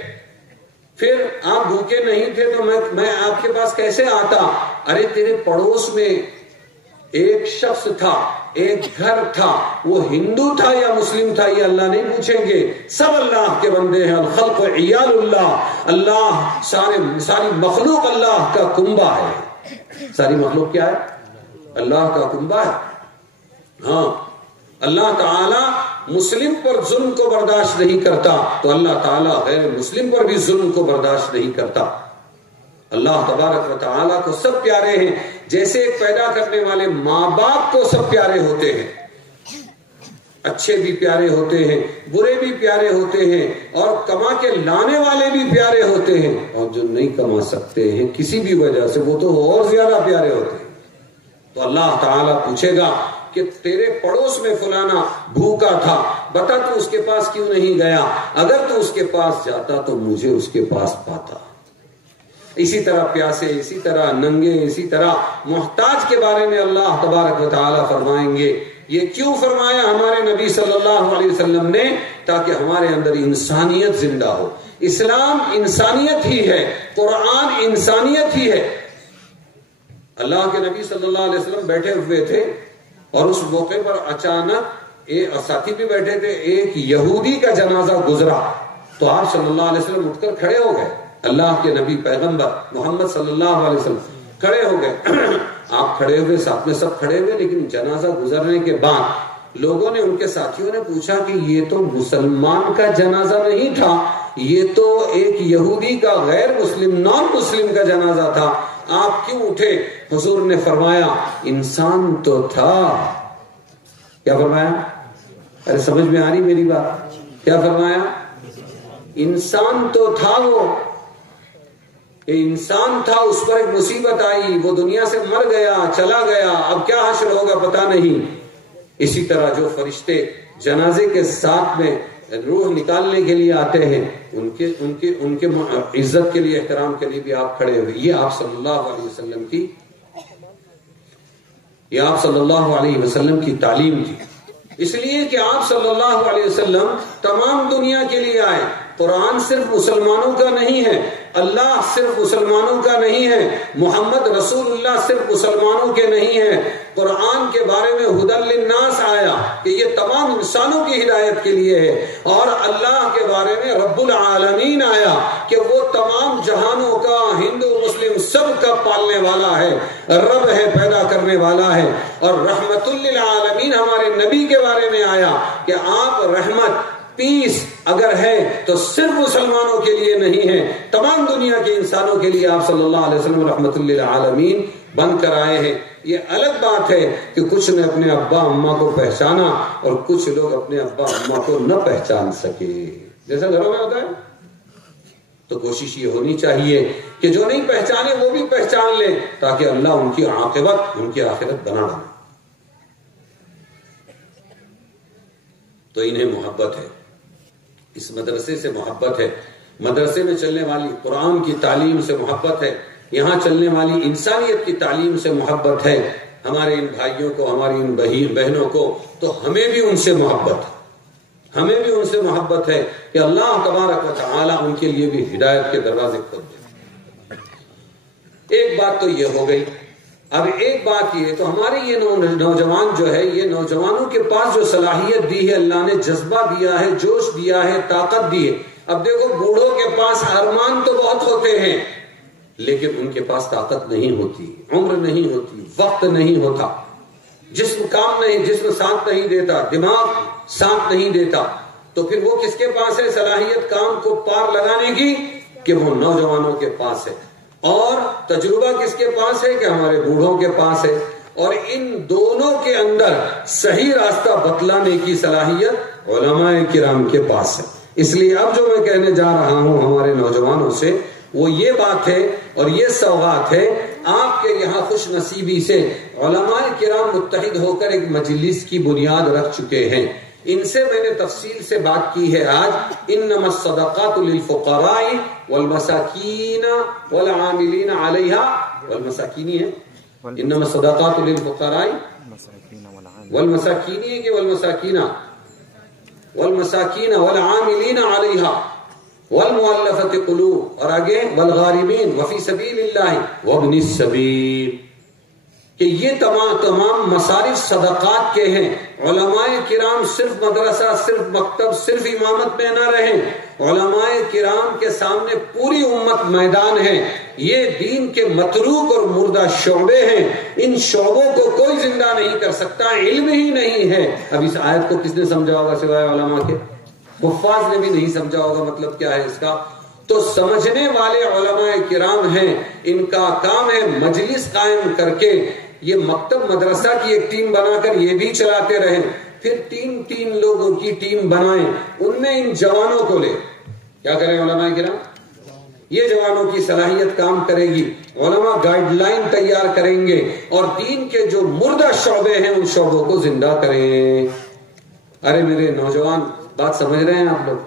پھر آپ بھوکے نہیں تھے تو میں آپ کے پاس کیسے آتا؟ ارے تیرے پڑوس میں ایک شخص تھا، ایک گھر تھا، وہ ہندو تھا یا مسلم تھا یہ اللہ نہیں پوچھیں گے. سب اللہ کے بندے ہیں. الخلق عیال اللہ، اللہ ساری مخلوق اللہ کا کنبہ ہے. ساری مخلوق کیا ہے؟ اللہ کا کنبہ ہے. ہاں اللہ تعالی مسلم پر ظلم کو برداشت نہیں کرتا تو اللہ تعالی غیر مسلم پر بھی ظلم کو برداشت نہیں کرتا. اللہ تبارک و تعالیٰ کو سب پیارے ہیں، جیسے ایک پیدا کرنے والے ماں باپ کو سب پیارے ہوتے ہیں. اچھے بھی پیارے ہوتے ہیں، برے بھی پیارے ہوتے ہیں، اور کما کے لانے والے بھی پیارے ہوتے ہیں، اور جو نہیں کما سکتے ہیں کسی بھی وجہ سے وہ تو اور زیادہ پیارے ہوتے ہیں۔ تو اللہ تعالیٰ پوچھے گا کہ تیرے پڑوس میں فلانا بھوکا تھا، بتا تو اس کے پاس کیوں نہیں گیا؟ اگر تو اس کے پاس جاتا تو مجھے اس کے پاس پاتا۔ اسی طرح پیاسے، اسی طرح ننگے، اسی طرح محتاج کے بارے میں اللہ تبارک و تعالیٰ فرمائیں گے۔ یہ کیوں فرمایا ہمارے نبی صلی اللہ علیہ وسلم نے؟ تاکہ ہمارے اندر انسانیت زندہ ہو۔ اسلام انسانیت ہی ہے، قرآن انسانیت ہی ہے۔ اللہ کے نبی صلی اللہ علیہ وسلم بیٹھے ہوئے تھے اور اس موقع پر اچانک ایک ساتھی بھی بیٹھے تھے، ایک یہودی کا جنازہ گزرا تو آپ صلی اللہ علیہ وسلم اٹھ کر کھڑے ہو گئے۔ اللہ کے نبی پیغمبر محمد صلی اللہ علیہ وسلم کھڑے ہو گئے، آپ کھڑے ہوئے، ساتھ میں سب کھڑے ہوئے، لیکن جنازہ گزرنے کے بعد لوگوں نے، ان کے ساتھیوں نے پوچھا کہ یہ تو مسلمان کا جنازہ نہیں تھا، یہ تو ایک یہودی کا، غیر مسلم، نان مسلم کا جنازہ تھا، آپ کیوں اٹھے؟ حضور نے فرمایا انسان تو تھا۔ کیا فرمایا؟ ارے سمجھ میں آ رہی میری بات؟ کیا فرمایا؟ انسان تو تھا، وہ انسان تھا، اس پر ایک مصیبت آئی، وہ دنیا سے مر گیا، چلا گیا، اب کیا حشر ہوگا پتہ نہیں۔ اسی طرح جو فرشتے جنازے کے ساتھ میں روح نکالنے کے لیے آتے ہیں، ان کے عزت کے لیے، احترام کے لیے بھی آپ کھڑے ہوئے۔ یہ آپ صلی اللہ علیہ وسلم کی تعلیم تھی۔ اس لیے کہ آپ صلی اللہ علیہ وسلم تمام دنیا کے لیے آئے۔ قرآن صرف مسلمانوں کا نہیں ہے، اللہ صرف مسلمانوں کا نہیں ہے، محمد رسول اللہ صرف مسلمانوں کے نہیں ہے۔ قرآن کے بارے میں ہدی للناس آیا کہ یہ تمام انسانوں کی ہدایت کے لیے ہے، اور اللہ کے بارے میں رب العالمین آیا کہ وہ تمام جہانوں کا، ہندو مسلم سب کا پالنے والا ہے، رب ہے، پیدا کرنے والا ہے۔ اور رحمت للعالمین ہمارے نبی کے بارے میں آیا کہ آپ رحمت، پیس اگر ہے تو صرف مسلمانوں کے لیے نہیں ہے، تمام دنیا کے انسانوں کے لیے آپ صلی اللہ علیہ وسلم رحمت للعالمین بن کر آئے ہیں۔ یہ الگ بات ہے کہ کچھ نے اپنے ابا اماں کو پہچانا اور کچھ لوگ اپنے ابا اماں کو نہ پہچان سکے، جیسا گھروں میں ہوتا ہے۔ تو کوشش یہ ہونی چاہیے کہ جو نہیں پہچانے وہ بھی پہچان لیں، تاکہ اللہ ان کی عاقبت، ان کی آخرت بنا ڈالے۔ تو انہیں محبت ہے، اس مدرسے سے محبت ہے، مدرسے میں چلنے والی قرآن کی تعلیم سے محبت ہے، یہاں چلنے والی انسانیت کی تعلیم سے محبت ہے۔ ہمارے ان بھائیوں کو، ہماری ان بہنوں کو تو ہمیں بھی ان سے محبت ہے، ہمیں بھی ان سے محبت ہے کہ اللہ تبارک و تعالی ان کے لیے بھی ہدایت کے دروازے کھول دے۔ ایک بات تو یہ ہو گئی۔ اب ایک بات یہ تو ہمارے یہ نوجوان جو ہے، یہ نوجوانوں کے پاس جو صلاحیت دی ہے اللہ نے، جذبہ دیا ہے، جوش دیا ہے، طاقت دی ہے۔ اب دیکھو بوڑھوں کے پاس ارمان تو بہت ہوتے ہیں، لیکن ان کے پاس طاقت نہیں ہوتی، عمر نہیں ہوتی، وقت نہیں ہوتا، جسم کام نہیں، جسم ساتھ نہیں دیتا، دماغ ساتھ نہیں دیتا، تو پھر وہ کس کے پاس ہے صلاحیت کام کو پار لگانے کی؟ کہ وہ نوجوانوں کے پاس ہے۔ اور تجربہ کس کے پاس ہے؟ کہ ہمارے بوڑھوں کے پاس ہے۔ اور ان دونوں کے اندر صحیح راستہ بتلانے کی صلاحیت علماء کرام کے پاس ہے۔ اس لیے اب جو میں کہنے جا رہا ہوں ہمارے نوجوانوں سے، وہ یہ بات ہے اور یہ سوغات ہے، آپ کے یہاں خوش نصیبی سے علماء کرام متحد ہو کر ایک مجلس کی بنیاد رکھ چکے ہیں۔ ان سے میں نے تفصیل سے بات کی ہے آج۔ انما الصدقات للفقراء والمساکین والعاملین علیہا، والمساکین ہے، انما الصدقات للفقراء والمساکین ہے کہ والمساکین والعاملین علیہا والمؤلفۃ قلوب، اور آگے والغارمین وفی سبیل اللہ وابن السبیل، کہ یہ تمام مصارف صدقات کے ہیں۔ علماء کرام صرف مدرسہ، صرف مکتب، صرف امامت میں نہ رہیں، علماء کرام کے سامنے پوری امت میدان ہے۔ یہ دین کے متروک اور مردہ شعبے ہیں، ان شعبوں کو کوئی زندہ نہیں کر سکتا، علم ہی نہیں ہے۔ اب اس آیت کو کس نے سمجھا ہوگا سوائے علماء کے؟ حفاظ نے بھی نہیں سمجھا ہوگا مطلب کیا ہے اس کا۔ تو سمجھنے والے علماء کرام ہیں، ان کا کام ہے مجلس قائم کر کے یہ مکتب مدرسہ کی ایک ٹیم بنا کر یہ بھی چلاتے رہیں، پھر 3 لوگوں کی ٹیم بنائیں، ان میں ان جوانوں کو لے. کیا کریں علماء کرام؟ یہ جوانوں کی صلاحیت کام کرے گی، علماء گائیڈ لائن تیار کریں گے اور دین کے جو مردہ شعبے ہیں ان شعبوں کو زندہ کریں. ارے میرے نوجوان، بات سمجھ رہے ہیں آپ لوگ؟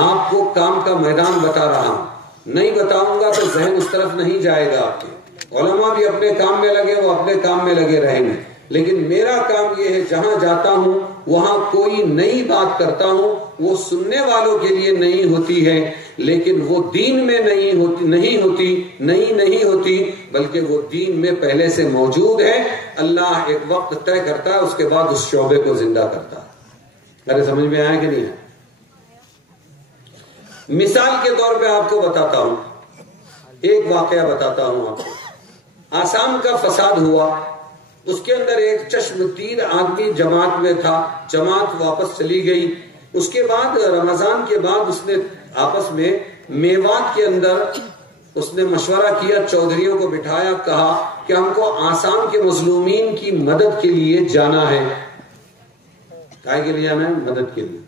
آپ کو کام کا میدان بتا رہا ہوں، نہیں بتاؤں گا تو ذہن اس طرف نہیں جائے گا آپ کے. علماء بھی اپنے کام میں لگے، وہ اپنے کام میں لگے رہیں گے، لیکن میرا کام یہ ہے جہاں جاتا ہوں وہاں کوئی نئی بات کرتا ہوں، وہ سننے والوں کے لیے نئی ہوتی ہے لیکن وہ دین میں نہیں ہوتی بلکہ وہ دین میں پہلے سے موجود ہے. اللہ ایک وقت طے کرتا ہے، اس کے بعد اس شعبے کو زندہ کرتا ہے. ارے سمجھ میں آیا کہ نہیں ہے؟ مثال کے طور پہ آپ کو بتاتا ہوں، ایک واقعہ بتاتا ہوں آپ کو. آسام کا فساد ہوا، اس کے اندر ایک چشم دید آدمی جماعت میں تھا، جماعت واپس چلی گئی. اس کے بعد رمضان کے بعد اس نے آپس میں میوات کے اندر اس نے مشورہ کیا، چودھریوں کو بٹھایا، کہا کہ ہم کو آسام کے مظلومین کی مدد کے لیے جانا ہے. کائے کے لیے جانا ہے؟ مدد کے لیے.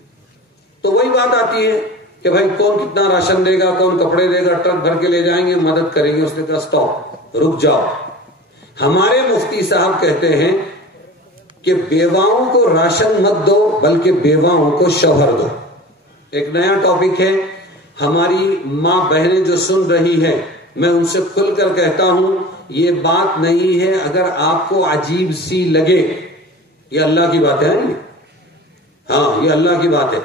تو وہی بات آتی ہے کہ بھائی کون کتنا راشن دے گا، کون کپڑے دے گا، ٹرک بھر کے لے جائیں گے، مدد کریں گے. اس نے کہا اسٹاپ، رک جاؤ. ہمارے مفتی صاحب کہتے ہیں کہ بیواؤں کو راشن مت دو بلکہ بیواؤں کو شوہر دو. ایک نیا ٹاپک ہے. ہماری ماں بہنیں جو سن رہی ہیں، میں ان سے کھل کر کہتا ہوں یہ بات نہیں ہے اگر آپ کو عجیب سی لگے، یہ اللہ کی بات ہے. ہاں، یہ اللہ کی بات ہے،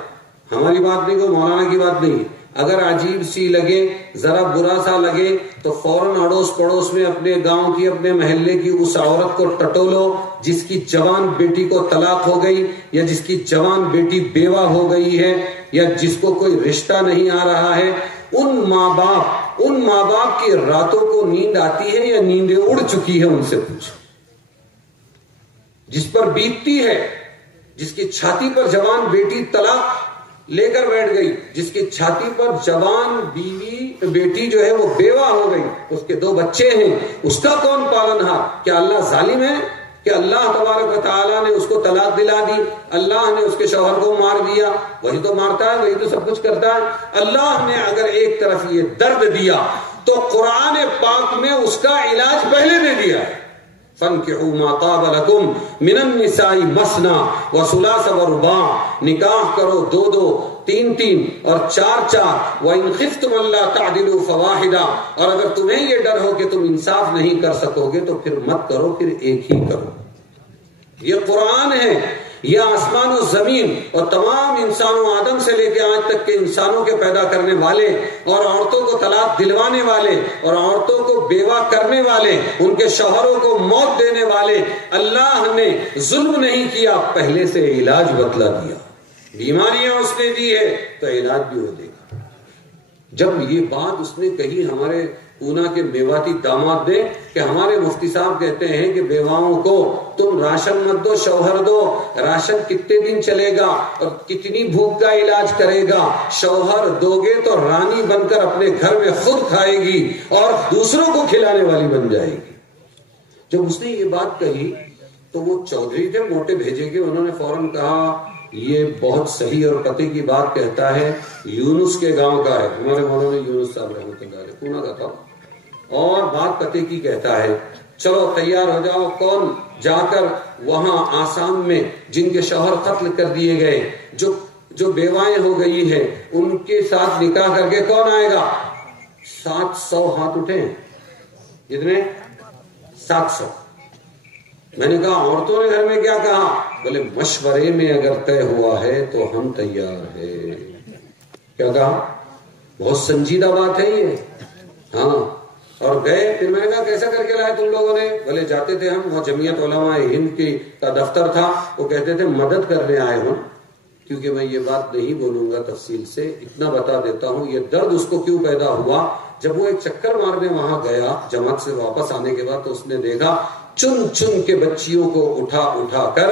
ہماری بات نہیں، کوئی مولانا کی بات نہیں. اگر عجیب سی لگے، ذرا برا سا لگے تو فوراً اڑوس پڑوس میں اپنے گاؤں کی، اپنے محلے کی اس عورت کو ٹٹولو جس کی جوان بیٹی کو طلاق ہو گئی، یا جس کی جوان بیٹی بیوہ ہو گئی ہے، یا جس کو کوئی رشتہ نہیں آ رہا ہے. ان ماں باپ کی راتوں کو نیند آتی ہے یا نیندیں اڑ چکی ہے؟ ان سے پوچھ. جس پر بیتتی ہے، جس کی چھاتی پر جوان بیٹی طلاق لے کر بیٹھ گئی، جس کی چھاتی پر جوان بیٹی جو ہے وہ بیوہ ہو گئی، اس کے 2 بچے ہیں، اس کا کون پالنہار؟ کیا اللہ ظالم ہے کہ اللہ تبارک و تعالیٰ نے اس کو طلاق دلا دی، اللہ نے اس کے شوہر کو مار دیا؟ وہی تو مارتا ہے، وہی تو سب کچھ کرتا ہے. اللہ نے اگر ایک طرف یہ درد دیا تو قرآن پاک میں اس کا علاج پہلے دے دیا ہے. فَانْكِحُوا مَا طَابَ لَكُمْ مِنَ النِّسَاءِ مَثْنَىٰ وَثُلَاثَ وَرُبَاعَ. نکاح کرو 2 3 اور 4 وَإِنْ خِفْتُمْ أَلَّا تَعْدِلُوا فَوَاحِدًا. اور اگر تمہیں یہ ڈر ہو کہ تم انصاف نہیں کر سکو گے تو پھر مت کرو، پھر ایک ہی کرو. یہ قرآن ہے. یہ آسمان و زمین اور تمام انسانوں، آدم سے لے کے آج تک کے انسانوں کے پیدا کرنے والے اور عورتوں کو طلاق دلوانے والے اور عورتوں کو بیوہ کرنے والے، ان کے شوہروں کو موت دینے والے، اللہ نے ظلم نہیں کیا، پہلے سے علاج بتلا دیا. بیماریاں اس نے دی ہے تو علاج بھی وہ دے گا. جب یہ بات اس نے کہی، ہمارے پونا کے میواتی داماد نے، کہ ہمارے مفتی صاحب کہتے ہیں کہ بیواؤں کو تم راشن مت دو، شوہر دو. راشن کتنے دن چلے گا اور کتنی بھوک کا علاج کرے گا؟ شوہر دو گے تو رانی بن کر اپنے گھر میں خود کھائے گی اور دوسروں کو کھلانے والی بن جائے گی. جب اس نے یہ بات کہی تو وہ چودھری تھے، موٹے بھیجے گئے، انہوں نے فوراً کہا یہ بہت صحیح اور قطعی کی بات کہتا ہے، یونس کے گاؤں کا ہے. ہمارے مولانا یونس صاحب رحمۃ اللہ علیہ پونا کا تھا، اور بات قطعی کی کہتا ہے. چلو تیار ہو جاؤ. کون جا کر وہاں آسام میں جن کے شوہر قتل کر دیے گئے، جو بیوائیں ہو گئی ہیں، ان کے ساتھ نکاح کر کے کون آئے گا؟ 700 ہاتھ اٹھے. کتنے؟ 700. میں نے کہا عورتوں نے گھر میں کیا کہا؟ بولے مشورے میں اگر طے ہوا ہے تو ہم تیار ہیں. کیا کہا؟ بہت سنجیدہ بات ہے یہ. ہاں. اور گئے. پھر میں نے کہا کیسا کر کے لائے تم لوگوں نے؟ بولے جاتے تھے ہم، وہ جمعیت علماء ہند کا دفتر تھا، وہ کہتے تھے مدد کرنے آئے ہوں. کیونکہ میں یہ بات نہیں بولوں گا تفصیل سے، اتنا بتا دیتا ہوں یہ درد اس کو کیوں پیدا ہوا. جب وہ ایک چکر مارنے وہاں گیا جماعت سے واپس آنے کے بعد، تو اس نے دیکھا چن کے بچیوں کو اٹھا کر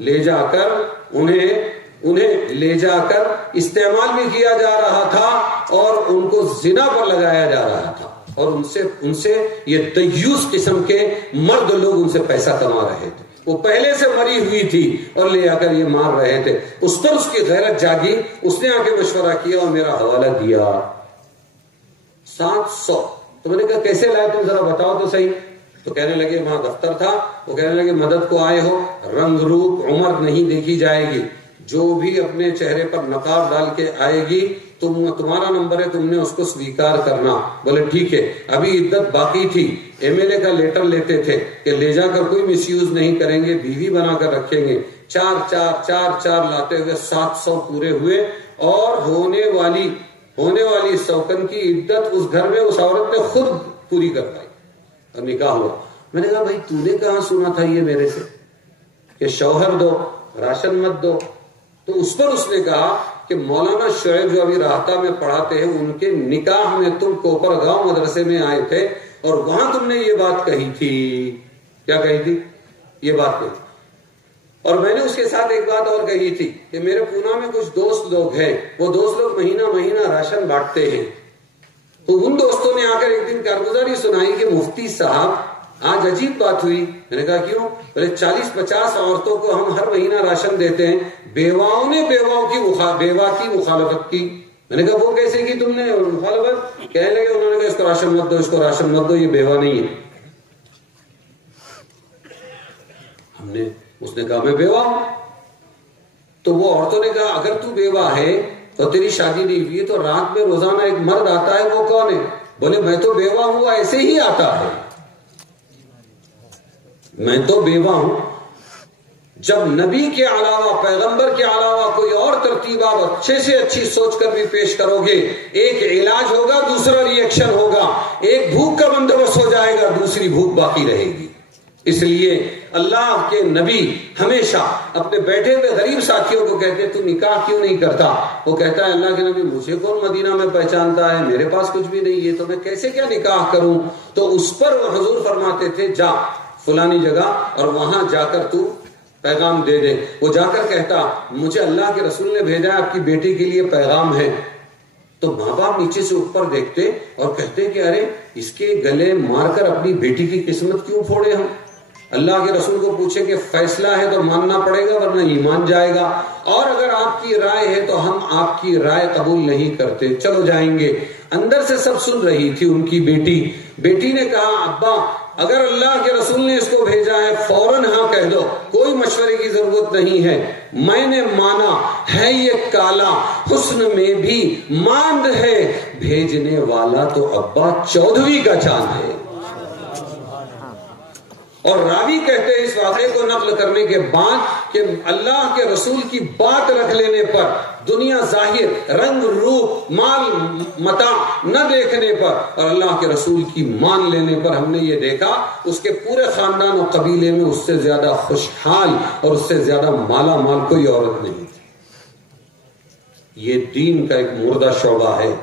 لے جا کر انہیں لے جا کر استعمال بھی کیا جا رہا تھا اور ان کو زنا پر لگایا جا رہا تھا. اور ان سے یہ دیوس قسم کے مرد لوگ ان سے پیسہ کما رہے تھے. وہ پہلے سے مری ہوئی تھی اور لے آ کر یہ مار رہے تھے. اس پر اس کی غیرت جاگی, اس نے آ کے مشورہ کیا اور میرا حوالہ دیا. 700. تو میں نے کہا کیسے لائے تم, ذرا بتاؤ تو صحیح. تو کہنے لگے وہاں دفتر تھا, وہ کہنے لگے مدد کو آئے ہو, رنگ روپ عمر نہیں دیکھی جائے گی, جو بھی اپنے چہرے پر نقاب ڈال کے آئے گی تمہارا نمبر ہے, تم نے اس کو سویکار کرنا. بولے ٹھیک ہے. ابھی عدت باقی تھی, MLA کا لیٹر لیتے تھے کہ لے جا کر کوئی مس یوز نہیں کریں گے, بیوی بنا کر رکھیں گے. 4 لاتے ہوئے 700 پورے ہوئے, اور ہونے والی سوکن کی عدت اس گھر میں اس عورت نے خود پوری کر پائی اور نکاح ہوا. میں نے کہا بھائی تو نے کہاں سنا تھا یہ میرے سے کہ شوہر دو راشن مت دو. تو اس پر اس نے کہا کہ مولانا شعیب جو ابھی راہتا میں پڑھاتے ہیں, ان کے نکاح میں تم کوپر گاؤں مدرسے میں آئے تھے اور وہاں تم نے یہ بات کہی تھی. کیا کہی تھی؟ یہ بات کہی. اور میں نے اس کے ساتھ ایک بات اور کہی تھی کہ میرے پونا میں کچھ دوست لوگ ہیں, وہ دوست لوگ مہینہ راشن بانٹتے ہیں. تو ان دوستوں نے آ کر ایک دن کارگزاری سنائی کہ مفتی صاحب آج عجیب بات ہوئی. میں نے کہا کیوں؟ بولے 40-50 عورتوں کو ہم ہر مہینہ راشن دیتے ہیں, بیواؤں نے بیوا کی مخالفت کی. میں نے کہا وہ کیسے کی تم نے مخالفت؟ کہنے لگے انہوں نے کہا اس کو راشن مت دو, اس کو راشن مت دو, یہ بیوہ نہیں ہے. اس نے کہا میں بیوہ ہوں. تو وہ عورتوں نے کہا اگر تو بیوہ ہے اور تیری شادی نہیں ہوئی تو رات میں روزانہ ایک مرد آتا ہے, وہ کون ہے؟ بولے میں تو بیوہ ہوں, ایسے ہی آتا ہے, میں تو بیوہ ہوں. جب نبی کے علاوہ پیغمبر کے علاوہ کوئی اور ترتیب آپ اچھے سے اچھی سوچ کر بھی پیش کرو گے, ایک علاج ہوگا, دوسرا ری ایکشن ہوگا, ایک بھوک کا بندوبست ہو جائے گا, دوسری بھوک باقی رہے گی. اس لیے اللہ کے نبی ہمیشہ اپنے بیٹھے ہوئے غریب ساتھیوں کو کہتے تو نکاح کیوں نہیں کرتا؟ وہ کہتا ہے اللہ کے نبی مجھے کون مدینہ میں پہچانتا ہے, میرے پاس کچھ بھی نہیں ہے, تو میں کیسے کیا نکاح کروں؟ تو اس پر حضور فرماتے تھے جا فلانی جگہ اور وہاں جا کر تو پیغام دے دے. وہ جا کر کہتا مجھے اللہ کے رسول نے بھیجا ہے, آپ کی بیٹی کے لیے پیغام ہے. تو ماں باپ نیچے سے اوپر دیکھتے اور کہتے کہ ارے اس کے گلے مار کر اپنی بیٹی کی قسمت کیوں پھوڑے ہم؟ اللہ کے رسول کو پوچھے کہ فیصلہ ہے تو ماننا پڑے گا ورنہ ایمان جائے گا, اور اگر آپ کی رائے ہے تو ہم آپ کی رائے قبول نہیں کرتے, چلو جائیں گے. اندر سے سب سن رہی تھی ان کی بیٹی نے کہا ابا اگر اللہ کے رسول نے اس کو بھیجا ہے فوراً ہاں کہہ دو, کوئی مشورے کی ضرورت نہیں ہے, میں نے مانا ہے. یہ کالا حسن میں بھی ماند ہے, بھیجنے والا تو ابا 14ویں کا چاند ہے. اور راوی کہتے ہیں اس واقعے کو نقل کرنے کے بعد کہ اللہ کے رسول کی بات رکھ لینے پر, دنیا ظاہر رنگ روپ مال متاع نہ دیکھنے پر اور اللہ کے رسول کی مان لینے پر, ہم نے یہ دیکھا اس کے پورے خاندان اور قبیلے میں اس سے زیادہ خوشحال اور اس سے زیادہ مالا مال کوئی عورت نہیں تھی. یہ دین کا ایک مردہ شعبہ ہے,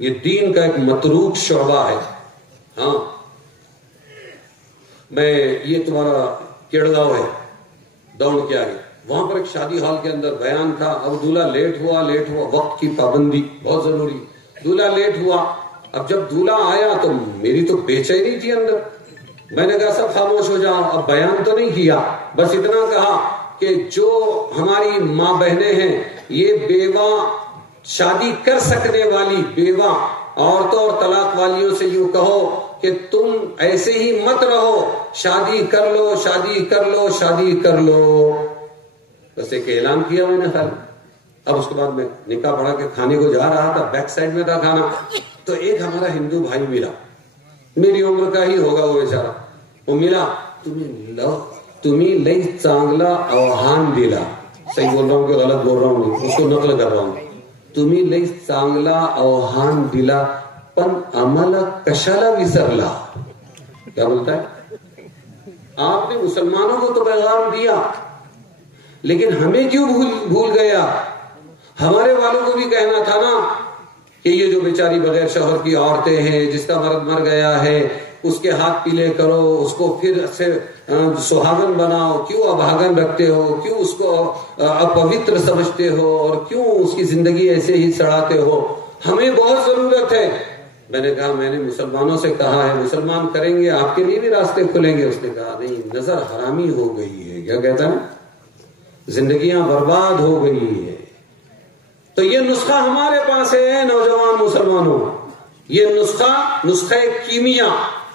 یہ دین کا ایک متروک شعبہ ہے. ہاں میں یہ تمہارا کیڑگاؤں ہے دوڑ کے آگے, وہاں پر ایک شادی ہال کے اندر بیان تھا. اب دولہا لیٹ ہوا, وقت کی پابندی بہت ضروری. دولہا لیٹ ہوا, اب جب دولہا آیا تو میری تو بے چینی تھی اندر. میں نے کہا سب خاموش ہو جاؤ, اب بیان تو نہیں کیا, بس اتنا کہا کہ جو ہماری ماں بہنیں ہیں یہ بیوہ شادی کر سکنے والی بیوہ عورتوں اور طلاق والیوں سے یوں کہو کہ تم ایسے ہی مت رہو, شادی کر لو, شادی کر لو, شادی کر لو. بس ایک اعلان کیا میں نے خیال. اب اس کے بعد میں نکاح پڑھا کے کھانے کو جا رہا تھا, بیک سائڈ میں تھا کھانا, تو ایک ہمارا ہندو بھائی ملا, میری عمر کا ہی ہوگا وہ بیچارہ. وہ ملا, تمہیں لئی چانگلا اوہان دلا, صحیح بول رہا ہوں کہ غلط بول رہا ہوں, اس کو نقل کر رہا ہوں. تمہیں لئی چانگلا اوہان دلا پن عمل کشلا وسرلا. کیا بولتا ہے؟ آپ نے مسلمانوں کو تو پیغام دیا لیکن ہمیں کیوں بھول گیا؟ ہمارے والوں کو بھی کہنا تھا نا کہ یہ جو بیچاری بغیر شوہر کی عورتیں ہیں, جس کا مرد مر گیا ہے, اس کے ہاتھ پیلے کرو, اس کو پھر سے سہاگن بناؤ, کیوں ابھاگن رکھتے ہو, کیوں اس کو اپوتر سمجھتے ہو, اور کیوں اس کی زندگی ایسے ہی سڑاتے ہو. ہمیں بہت ضرورت ہے میں نے کہا میں نے مسلمانوں سے کہا ہے مسلمان کریں گے آپ کے لیے بھی راستے کھلیں گے. اس نے کہا نہیں, نظر حرامی ہو گئی ہے. کیا کہتا ہے؟ زندگیاں برباد ہو گئی ہے. تو یہ نسخہ ہمارے پاس ہے نوجوان مسلمانوں, یہ نسخہ کیمیا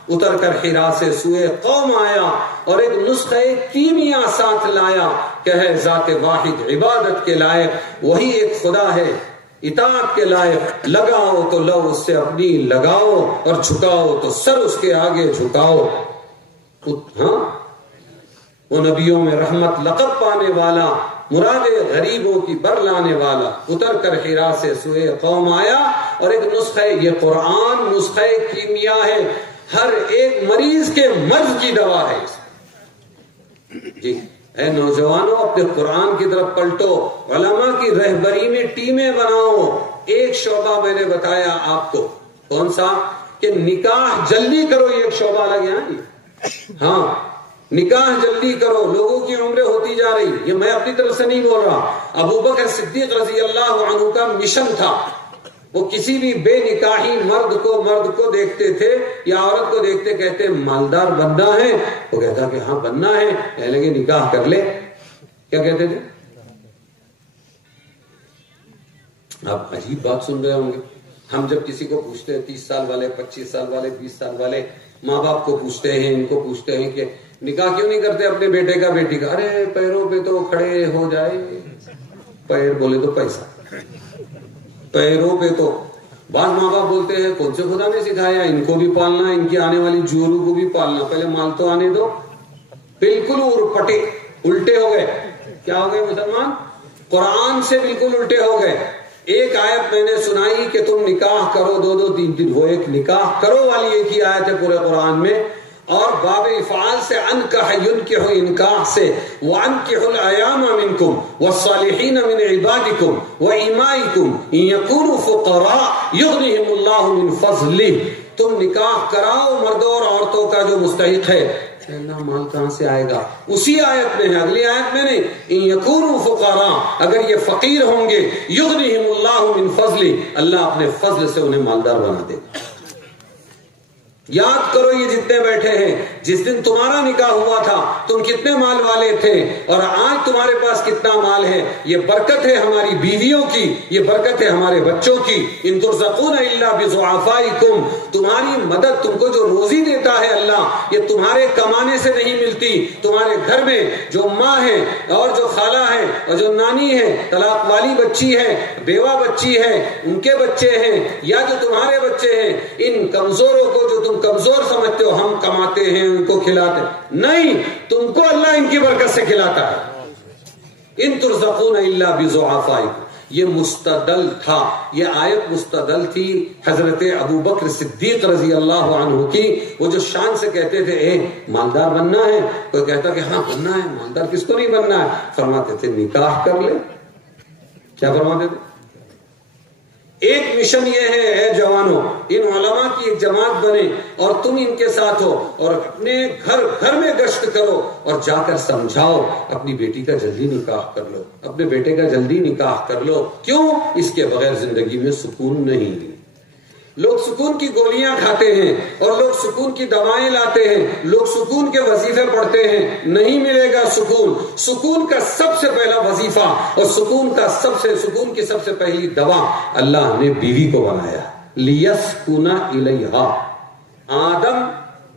اتر کر حرا سے سوئے قوم آیا اور ایک نسخہ کیمیا ساتھ لایا کہ ہے ذات واحد عبادت کے لائق وہی ایک خدا ہے, اطاعت کے لائق, لگاؤ تو لو اس سے اپنی لگاؤ اور جھکاؤ تو سر اس کے آگے جھکاؤ. ہاں, وہ نبیوں میں رحمت لقب پانے والا, مراد غریبوں کی بر لانے والا, اتر کر حرا سے سوئے قوم آیا اور ایک نسخہ, یہ قرآن نسخہ کیمیا ہے, ہر ایک مریض کے مرض کی دوا ہے. جی اے نوجوانوں اپنے قرآن کی طرف پلٹو, علماء کی رہبری میں ٹیمیں بناؤ. ایک شعبہ میں نے بتایا آپ کو, کون سا؟ کہ نکاح جلدی کرو, یہ ایک شعبہ الگ ہے. ہاں نکاح جلدی کرو, لوگوں کی عمریں ہوتی جا رہی. یہ میں اپنی طرف سے نہیں بول رہا, ابو بکر صدیق رضی اللہ عنہ کا مشن تھا. وہ کسی بھی بے نکاحی مرد کو دیکھتے تھے یا عورت کو دیکھتے کہتے مالدار بننا ہے, وہ کہتا کہ ہاں بننا ہے, کہنے لگے نکاح کر لے. کیا کہتے تھے؟ آپ عجیب بات سن رہے ہوں گے. ہم جب کسی کو پوچھتے ہیں 30 سال والے, 25 سال والے, 20 سال والے ماں باپ کو پوچھتے ہیں, ان کو پوچھتے ہیں کہ نکاح کیوں نہیں کرتے اپنے بیٹے کا بیٹی کا؟ ارے پیروں پہ تو کھڑے ہو جائے. پیر بولے تو پیسہ, پیروں پہ تو. بعض ماں باپ بولتے ہیں کون سے خدا نے سکھایا, ان کو بھی پالنا, ان کی آنے والی جورو کو بھی پالنا, پہلے مال تو آنے دو. بالکل پٹے الٹے ہو گئے. کیا ہو گئے مسلمان؟ قرآن سے بالکل الٹے ہو گئے. ایک آیت میں نے سنائی کہ تم نکاح کرو 2-2 3 وہ ایک نکاح کرو والی ایک ہی آیت ہے پورے قرآن میں, اور باب افعال سے انکح ینکح انکاح سے وانکحوا الایام منکم والصالحین من عبادکم وامائکم ان یکونوا فقراء یغنیہم اللہ من فضلہ. تم نکاح کراؤ مردوں اور عورتوں کا جو مستحق ہے. اللہ مال کہاں سے آئے گا؟ اسی آیت میں ہے, اگلی آیت میں نہیں. ان یکونوا فقراء, اگر یہ فقیر ہوں گے, یغنیہم اللہ من فضلہ, اللہ اپنے فضل سے انہیں مالدار بنا دے گا. یاد کرو یہ جتنے بیٹھے ہیں, جس دن تمہارا نکاح ہوا تھا تم کتنے مال والے تھے, اور آج تمہارے پاس کتنا مال ہے. یہ برکت ہے ہماری بیویوں کی, یہ برکت ہے ہمارے بچوں کی. ان ترزقون الا بضعفائکم, تمہاری مدد, تم کو جو روزی دیتا ہے اللہ, یہ تمہارے کمانے سے نہیں ملتی. تمہارے گھر میں جو ماں ہے اور جو خالہ ہے اور جو نانی ہے, طلاق والی بچی ہے, بیوہ بچی ہے, ان کے بچے ہیں, یا جو تمہارے بچے ہیں, ان کمزوروں کو جو تم کمزور سمجھتے ہو ہم کماتے ہیں ان کو کھلاتے, نہیں, تم کو اللہ ان کی برکت سے کھلاتا ہے. ان ترزقون الا بضعفائکم, یہ مستدل تھا, یہ آیت مستدل تھی حضرت ابو بکر صدیق رضی اللہ عنہ کی. وہ جو شان سے کہتے تھے اے مالدار بننا ہے, کوئی کہتا کہ ہاں بننا ہے, مالدار کس کو نہیں بننا ہے, فرماتے تھے نکاح کر لے. کیا فرماتے تھے؟ ایک مشن یہ ہے اے جوانوں, ان علماء کی ایک جماعت بنے اور تم ان کے ساتھ ہو, اور اپنے گھر میں گشت کرو اور جا کر سمجھاؤ اپنی بیٹی کا جلدی نکاح کر لو, اپنے بیٹے کا جلدی نکاح کر لو. کیوں؟ اس کے بغیر زندگی میں سکون نہیں. لوگ سکون کی گولیاں کھاتے ہیں اور لوگ سکون کی دوائیں لاتے ہیں, لوگ سکون کے وظیفے پڑھتے ہیں, نہیں ملے گا سکون. سکون کا سب سے پہلا وظیفہ اور سکون کی سب سے پہلی دوا, اللہ نے بیوی کو بنایا. لیسکن الیہا, آدم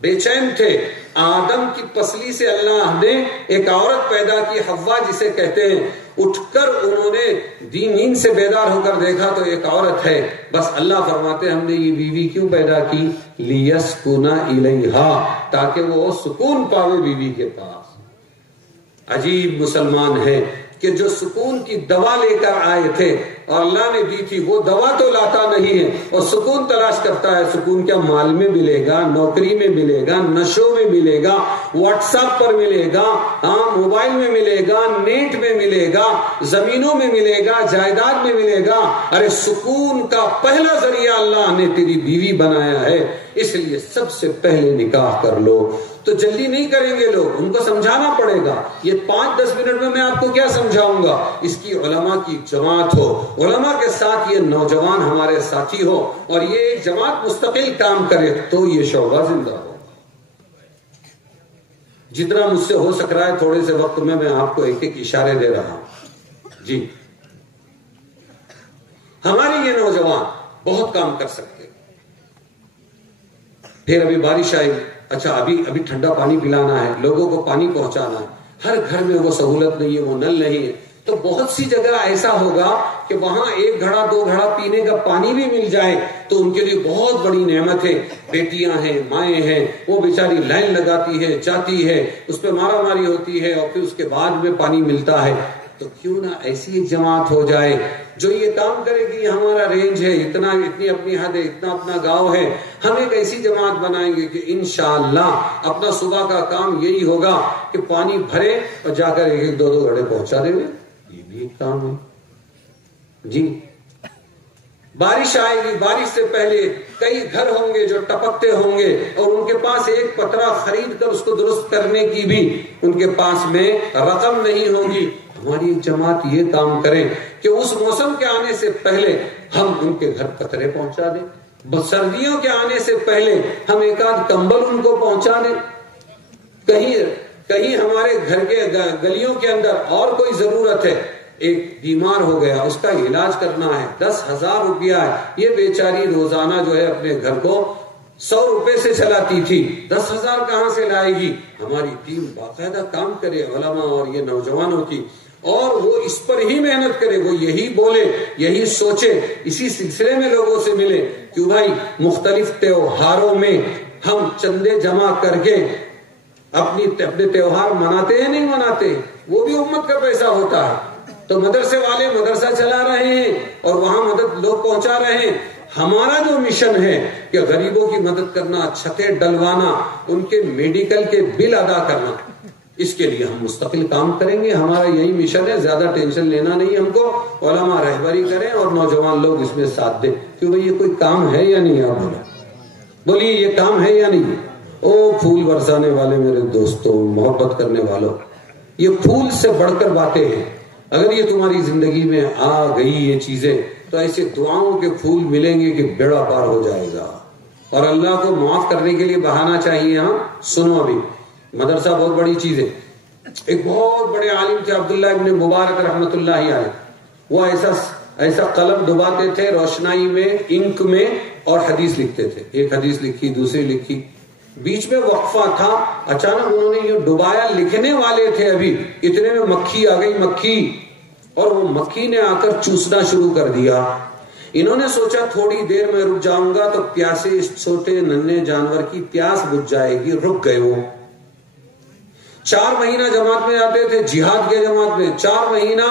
بے چین تھے, آدم کی پسلی سے اللہ نے ایک عورت پیدا کی, حوا جسے کہتے ہیں. اٹھ کر انہوں نے نیند سے بیدار ہو کر دیکھا تو ایک عورت ہے. بس اللہ فرماتے ہم نے یہ بیوی کیوں پیدا کی؟ لیسکن الیہا, تاکہ وہ سکون پاوے بیوی کے پاس. عجیب مسلمان ہے کہ جو سکون کی دوا لے کر آئے تھے اور اللہ نے دی تھی, وہ دوا تو لاتا نہیں ہے اور سکون تلاش کرتا ہے. سکون کیا مال میں ملے گا, نوکری میں ملے گا, نشوں میں ملے گا, واٹس ایپ پر ملے گا, ہاں موبائل میں ملے گا, نیٹ میں ملے گا, زمینوں میں ملے گا, جائیداد میں ملے گا. ارے سکون کا پہلا ذریعہ اللہ نے تیری بیوی بنایا ہے, اس لیے سب سے پہلے نکاح کر لو. تو جلدی نہیں کریں گے لوگ, ان کو سمجھانا پڑے گا. یہ 5-10 منٹ میں آپ کو کیا سمجھاؤں گا. اس کی علماء کی جماعت ہو علماء کے ساتھ یہ نوجوان ہمارے ساتھی ہو اور یہ ایک جماعت مستقل کام کرے تو یہ شعبہ زندہ ہو. جتنا مجھ سے ہو سک رہا ہے تھوڑے سے وقت میں آپ کو ایک ایک اشارے دے رہا ہوں. جی ہمارے یہ نوجوان بہت کام کر سکتے. پھر ابھی بارش آئی, اچھا ابھی ٹھنڈا پانی پلانا ہے, لوگوں کو پانی پہنچانا ہے, ہر گھر میں وہ سہولت نہیں ہے, وہ نل نہیں ہے, تو بہت سی جگہ ایسا ہوگا کہ وہاں 1 گھڑا 2 گھڑا پینے کا پانی بھی مل جائے تو ان کے لیے بہت بڑی نعمت ہے. بیٹیاں ہیں, مائیں ہیں, وہ بیچاری لائن لگاتی ہے, جاتی ہے, اس پہ مارا ماری ہوتی ہے اور پھر اس کے بعد میں پانی ملتا ہے. تو کیوں نہ ایسی ایک جماعت ہو جائے جو یہ کام کرے کہ ہمارا رینج ہے اتنا, اتنی اپنی حد ہے, اتنا اپنا گاؤں ہے, ہم ایک ایسی جماعت بنائیں گے کہ انشاءاللہ اپنا صبح کا کام یہی ہوگا کہ پانی بھرے اور جا کر 1-2 گھڑے پہنچا دیں. یہ بھی ایک کام ہے. جی بارش آئے گی, بارش سے پہلے کئی گھر ہوں گے جو ٹپکتے ہوں گے اور ان کے پاس ایک پترا خرید کر اس کو درست کرنے کی بھی ان کے پاس میں رقم نہیں ہوگی. ہماری جماعت یہ کام کرے کہ اس موسم کے آنے سے پہلے ہم ان کے گھر پترے پہنچا دیں, سردیوں کے آنے سے پہلے ہم 1-8 کمبل ان کو پہنچا دیں. کہیں ہمارے گھر کے گلیوں کے اندر اور کوئی ضرورت ہے, ایک بیمار ہو گیا, اس کا علاج کرنا ہے, 10,000 روپیہ ہے, یہ بیچاری روزانہ جو ہے اپنے گھر کو 100 روپے سے چلاتی تھی, 10,000 کہاں سے لائے گی؟ ہماری ٹیم باقاعدہ کام کرے, علماء اور یہ نوجوانوں کی, اور وہ اس پر ہی محنت کرے, وہ یہی بولے, یہی سوچے, اسی سلسلے میں لوگوں سے ملے. کیوں بھائی مختلف تہواروں میں ہم چندے جمع کر کے اپنے تہوار مناتے ہیں, نہیں مناتے, وہ بھی امت کا پیسہ ہوتا ہے. تو مدرسے والے مدرسہ چلا رہے ہیں اور وہاں مدد لوگ پہنچا رہے ہیں. ہمارا جو مشن ہے کہ غریبوں کی مدد کرنا, چھتیں ڈلوانا, ان کے میڈیکل کے بل ادا کرنا, اس کے لیے ہم مستقل کام کریں گے. ہمارا یہی مشن ہے, زیادہ ٹینشن لینا نہیں ہم کو. علماء رہبری کریں اور نوجوان لوگ اس میں ساتھ دیں. کیوں بھئی یہ کوئی کام ہے یا نہیں؟ آپ بولیے یہ کام ہے یا نہیں؟ او پھول برسانے والے میرے دوستوں, محبت کرنے والوں, یہ پھول سے بڑھ کر باتیں ہیں. اگر یہ تمہاری زندگی میں آ گئی یہ چیزیں تو ایسے دعاؤں کے پھول ملیں گے کہ بیڑا پار ہو جائے گا. اور اللہ کو معاف کرنے کے لیے بہانا چاہیے. ہاں سنو, ابھی مدرسہ بہت بڑی چیز ہے. ایک بہت بڑے عالم تھے عبداللہ ابن مبارک رحمت اللہ علیہ. وہ ایسا قلم دباتے تھے روشنائی میں, انک میں, اور حدیث لکھتے تھے. ایک حدیث لکھی, دوسری لکھی, بیچ میں وقفہ تھا, اچانک انہوں نے یہ ڈبایا, لکھنے والے تھے ابھی, اتنے میں مکھی آ گئی, مکھی, اور وہ مکھی نے آ کر چوسنا شروع کر دیا. انہوں نے سوچا تھوڑی دیر میں رک جاؤں گا تو پیاسے اس چھوٹے ننھے جانور کی پیاس بجھ جائے گی. رک گئے. وہ 4 مہینہ جماعت میں جاتے تھے, جہاد کے جماعت میں 4 مہینہ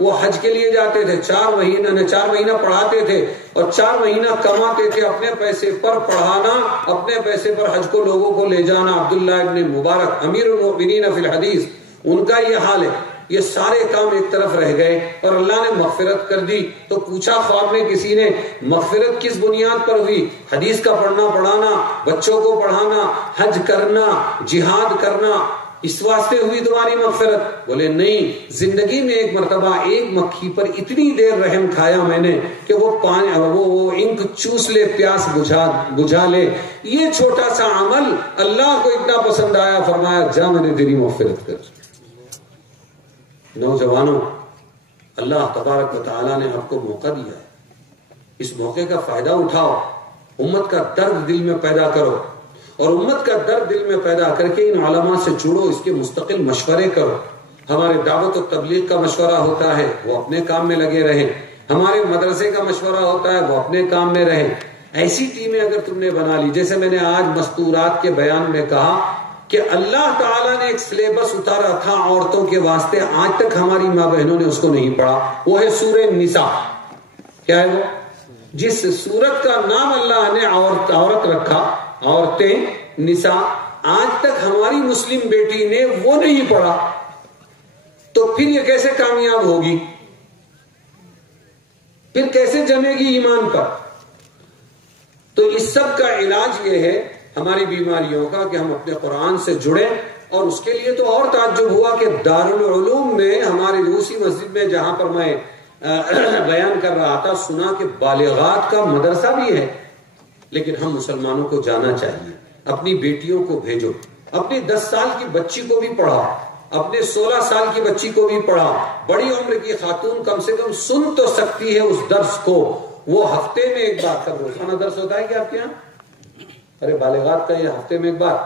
وہ حج کے لیے جاتے تھے, 4 مہینہ پڑھاتے تھے اور 4 مہینہ کماتے تھے, اپنے پیسے پر پڑھانا, اپنے پیسے پر حج کو لوگوں کو لے جانا. عبداللہ ابن مبارک امیر المؤمنین فی الحدیث, ان کا یہ حال ہے. یہ سارے کام ایک طرف رہ گئے اور اللہ نے مغفرت کر دی. تو پوچھا خواب میں کسی نے, مغفرت کس بنیاد پر ہوئی؟ حدیث کا پڑھنا پڑھانا, بچوں کو پڑھانا, حج کرنا, جہاد کرنا, اس واسطے ہوئی تمہاری مغفرت؟ بولے نہیں, زندگی میں ایک مرتبہ ایک مکھی پر اتنی دیر رحم کھایا میں نے کہ وہ انک چوس لے, پیاس بجھا لے. یہ چھوٹا سا عمل اللہ کو اتنا پسند آیا, فرمایا جا میں نے تیری مغفرت کر. نوجوانوں, اللہ تبارک و تعالیٰ نے آپ کو موقع دیا ہے, اس موقع کا فائدہ اٹھاؤ, امت کا درد دل میں پیدا کرو, اور امت کا درد دل میں پیدا کر کے ان علماء سے جڑو, اس کے مستقل مشورے کرو. ہمارے دعوت و تبلیغ کا مشورہ ہوتا ہے, وہ اپنے کام میں لگے رہیں. ہمارے مدرسے کا مشورہ ہوتا ہے, وہ اپنے کام میں رہیں. ایسی ٹیمیں اگر تم نے بنا لی, جیسے میں نے آج مستورات کے بیان میں کہا کہ اللہ تعالیٰ نے ایک سلیبس اتارا تھا عورتوں کے واسطے, آج تک ہماری ماں بہنوں نے اس کو نہیں پڑھا. وہ ہے سورہ نساء. کیا ہے وہ؟ جس سورت کا نام اللہ نے عورت رکھا, عورتیں, نساء, آج تک ہماری مسلم بیٹی نے وہ نہیں پڑھا. تو پھر یہ کیسے کامیاب ہوگی؟ پھر کیسے جمے گی ایمان پر؟ تو اس سب کا علاج یہ ہے ہماری بیماریوں کا کہ ہم اپنے قرآن سے جڑیں. اور اس کے لیے تو اور تعجب ہوا کہ دارالعلوم میں, ہماری روسی مسجد میں جہاں پر میں بیان کر رہا تھا، سنا کہ بالغات کا مدرسہ بھی ہے، لیکن ہم مسلمانوں کو جانا چاہیے. اپنی بیٹیوں کو بھیجو، اپنی 10 سال کی بچی کو بھی پڑھا، اپنے 16 سال کی بچی کو بھی پڑھا. بڑی عمر کی خاتون کم سے کم سن تو سکتی ہے اس درس کو. وہ ہفتے میں ایک بار کا روزانہ درس ہوتا ہے کیا آپ کے یہاں؟ ارے بالغات کا یہ ہفتے میں ایک بار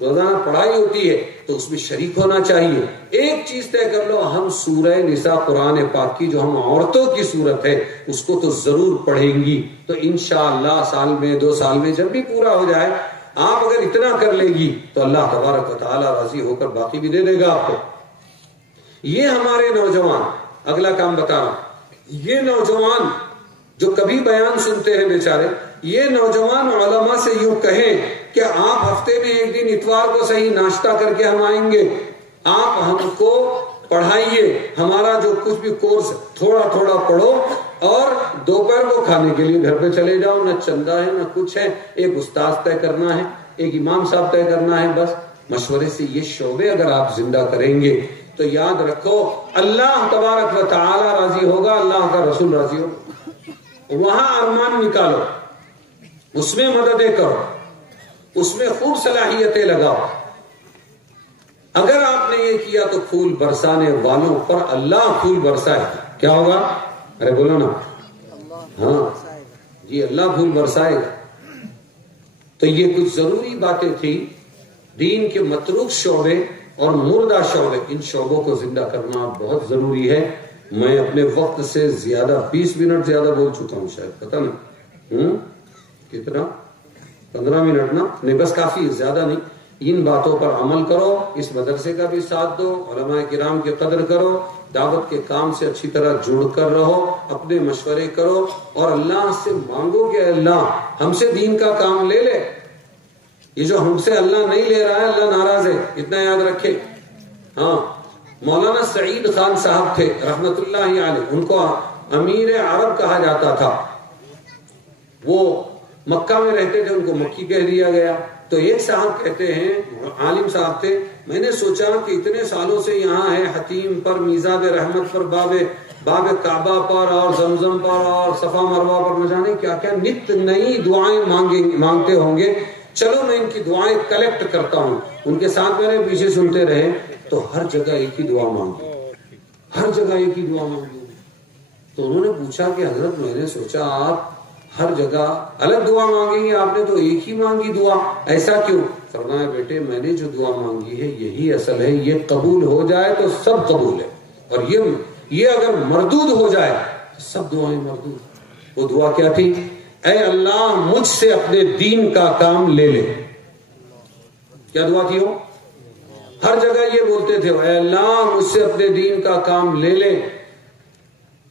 روزانہ پڑھائی ہوتی ہے، تو اس میں شریک ہونا چاہیے. ایک چیز طے کر لو، ہم سورہ نساء قرآن پاک کی جو ہم عورتوں کی صورت ہے اس کو تو ضرور پڑھیں گی. تو انشاءاللہ سال میں 2 سال میں جب بھی پورا ہو جائے، آپ اگر اتنا کر لے گی تو اللہ تبارک و تعالی راضی ہو کر باقی بھی دے دے گا آپ کو. یہ ہمارے نوجوان، اگلا کام بتا رہا ہوں، یہ نوجوان جو کبھی بیان سنتے ہیں بیچارے، یہ نوجوان علماء سے یوں کہیں کہ آپ ہفتے میں ایک دن اتوار کو صحیح ناشتہ کر کے ہم آئیں گے، آپ ہم کو پڑھائیے، ہمارا جو کچھ بھی کورس تھوڑا تھوڑا پڑھو، اور دوپہر کو کھانے کے لیے گھر پہ چلے جاؤ. نہ چندہ ہے نہ کچھ ہے، ایک استاذ طے کرنا ہے، ایک امام صاحب طے کرنا ہے، بس مشورے سے یہ شعبے اگر آپ زندہ کریں گے تو یاد رکھو اللہ تبارک و تعالی راضی ہوگا، اللہ کا رسول راضی ہوگا. وہاں ارمان نکالو، اس میں مددیں کرو، اس میں خوب صلاحیتیں لگاؤ. اگر آپ نے یہ کیا تو پھول برسانے والوں پر اللہ پھول برسائے. کیا ہوگا؟ ارے بولو نا. ہاں جی، اللہ پھول برسائے گا. تو یہ کچھ ضروری باتیں تھی. دین کے متروک شعبے اور مردہ شعبے، ان شعبوں کو زندہ کرنا بہت ضروری ہے. میں اپنے وقت سے زیادہ 20 منٹ زیادہ بول چکا ہوں شاید، پتہ نہیں کتنا، 15 منٹ نا، نہیں بس کافی، زیادہ نہیں. ان باتوں پر عمل کرو، اس مدرسے کا بھی ساتھ دو، علماء کرام کی قدر کرو، دعوت کے کام سے اچھی طرح جڑ کر رہو، اپنے مشورے کرو، اور اللہ سے مانگو کہ اللہ ہم سے دین کا کام لے لے. یہ جو ہم سے اللہ نہیں لے رہا ہے، اللہ ناراض ہے، اتنا یاد رکھے. ہاں، مولانا سعید خان صاحب تھے رحمت اللہ علیہ، ان کو امیر عرب کہا جاتا تھا. وہ مکہ میں رہتے تھے، ان کو مکی کہہ دیا گیا. تو ایک صاحب کہتے ہیں، عالم صاحب تھے، میں نے سوچا کہ اتنے سالوں سے یہاں ہے، حتیم پر، میزاب رحمت پر، باب کعبہ پر، اور زمزم پر، اور صفا مروہ پر، نہ جانے کیا کیا نت نئی دعائیں مانگتے ہوں گے. چلو میں ان کی دعائیں کلیکٹ کرتا ہوں. ان کے ساتھ میں نے پیچھے سنتے رہے، تو ہر جگہ ایک ہی دعا مانگی، ہر جگہ ایک ہی دعا مانگی. تو انہوں نے پوچھا کہ حضرت میں نے سوچا آپ ہر جگہ الگ دعا مانگیں گے، آپ نے تو ایک ہی مانگی دعا، ایسا کیوں؟ فرمایا بیٹے میں نے جو دعا مانگی ہے یہی اصل ہے. یہ قبول ہو جائے تو سب قبول ہے، اور یہ اگر مردود ہو جائے تو سب دعائیں مردود. وہ دعا کیا تھی؟ اے اللہ مجھ سے اپنے دین کا کام لے لے. کیا دعا تھی وہ؟ ہر جگہ یہ بولتے تھے، اے اللہ مجھ سے اپنے دین کا کام لے لے.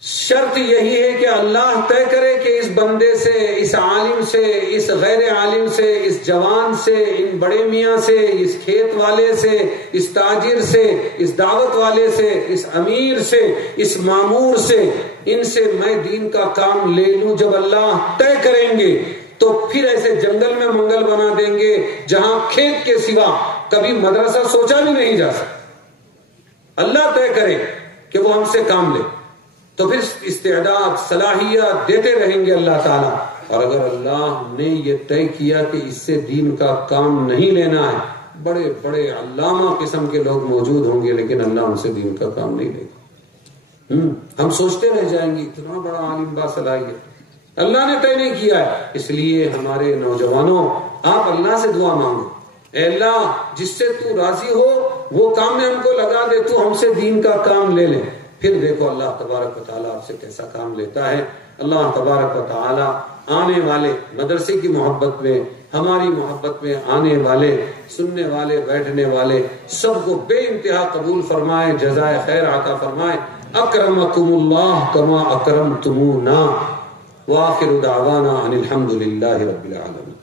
شرط یہی ہے کہ اللہ طے کرے کہ اس بندے سے، اس عالم سے، اس غیر عالم سے، اس جوان سے، ان بڑے میاں سے، اس کھیت والے سے، اس تاجر سے، اس دعوت والے سے، اس امیر سے، اس مامور سے، ان سے میں دین کا کام لے لوں. جب اللہ طے کریں گے تو پھر ایسے جنگل میں منگل بنا دیں گے جہاں کھیت کے سوا کبھی مدرسہ سوچا بھی نہیں جا سکتا. اللہ طے کرے کہ وہ ہم سے کام لے تو پھر استعداد، صلاحیت دیتے رہیں گے اللہ تعالیٰ. اور اگر اللہ نے یہ طے کیا کہ اس سے دین کا کام نہیں لینا ہے، بڑے بڑے علامہ قسم کے لوگ موجود ہوں گے لیکن اللہ ان سے دین کا کام نہیں لے گا. ہم سوچتے رہ جائیں گے اتنا بڑا عالم با صلاحیت، اللہ نے طے نہیں کیا ہے. اس لیے ہمارے نوجوانوں، آپ اللہ سے دعا مانگو، اے اللہ جس سے تو راضی ہو وہ کام میں ہم کو لگا دے، تو ہم سے دین کا کام لے لے. پھر دیکھو اللہ تبارک و تعالیٰ آپ سے کیسا کام لیتا ہے. اللہ تبارک و تعالیٰ آنے والے مدرسے کی محبت میں، ہماری محبت میں آنے والے، سننے والے، بیٹھنے والے سب کو بے انتہا قبول فرمائے، جزائے خیر عطا فرمائے. اکرمکم اللہ کما اکرمتمونا، وآخر دعوانا ان الحمد للہ رب العالمین.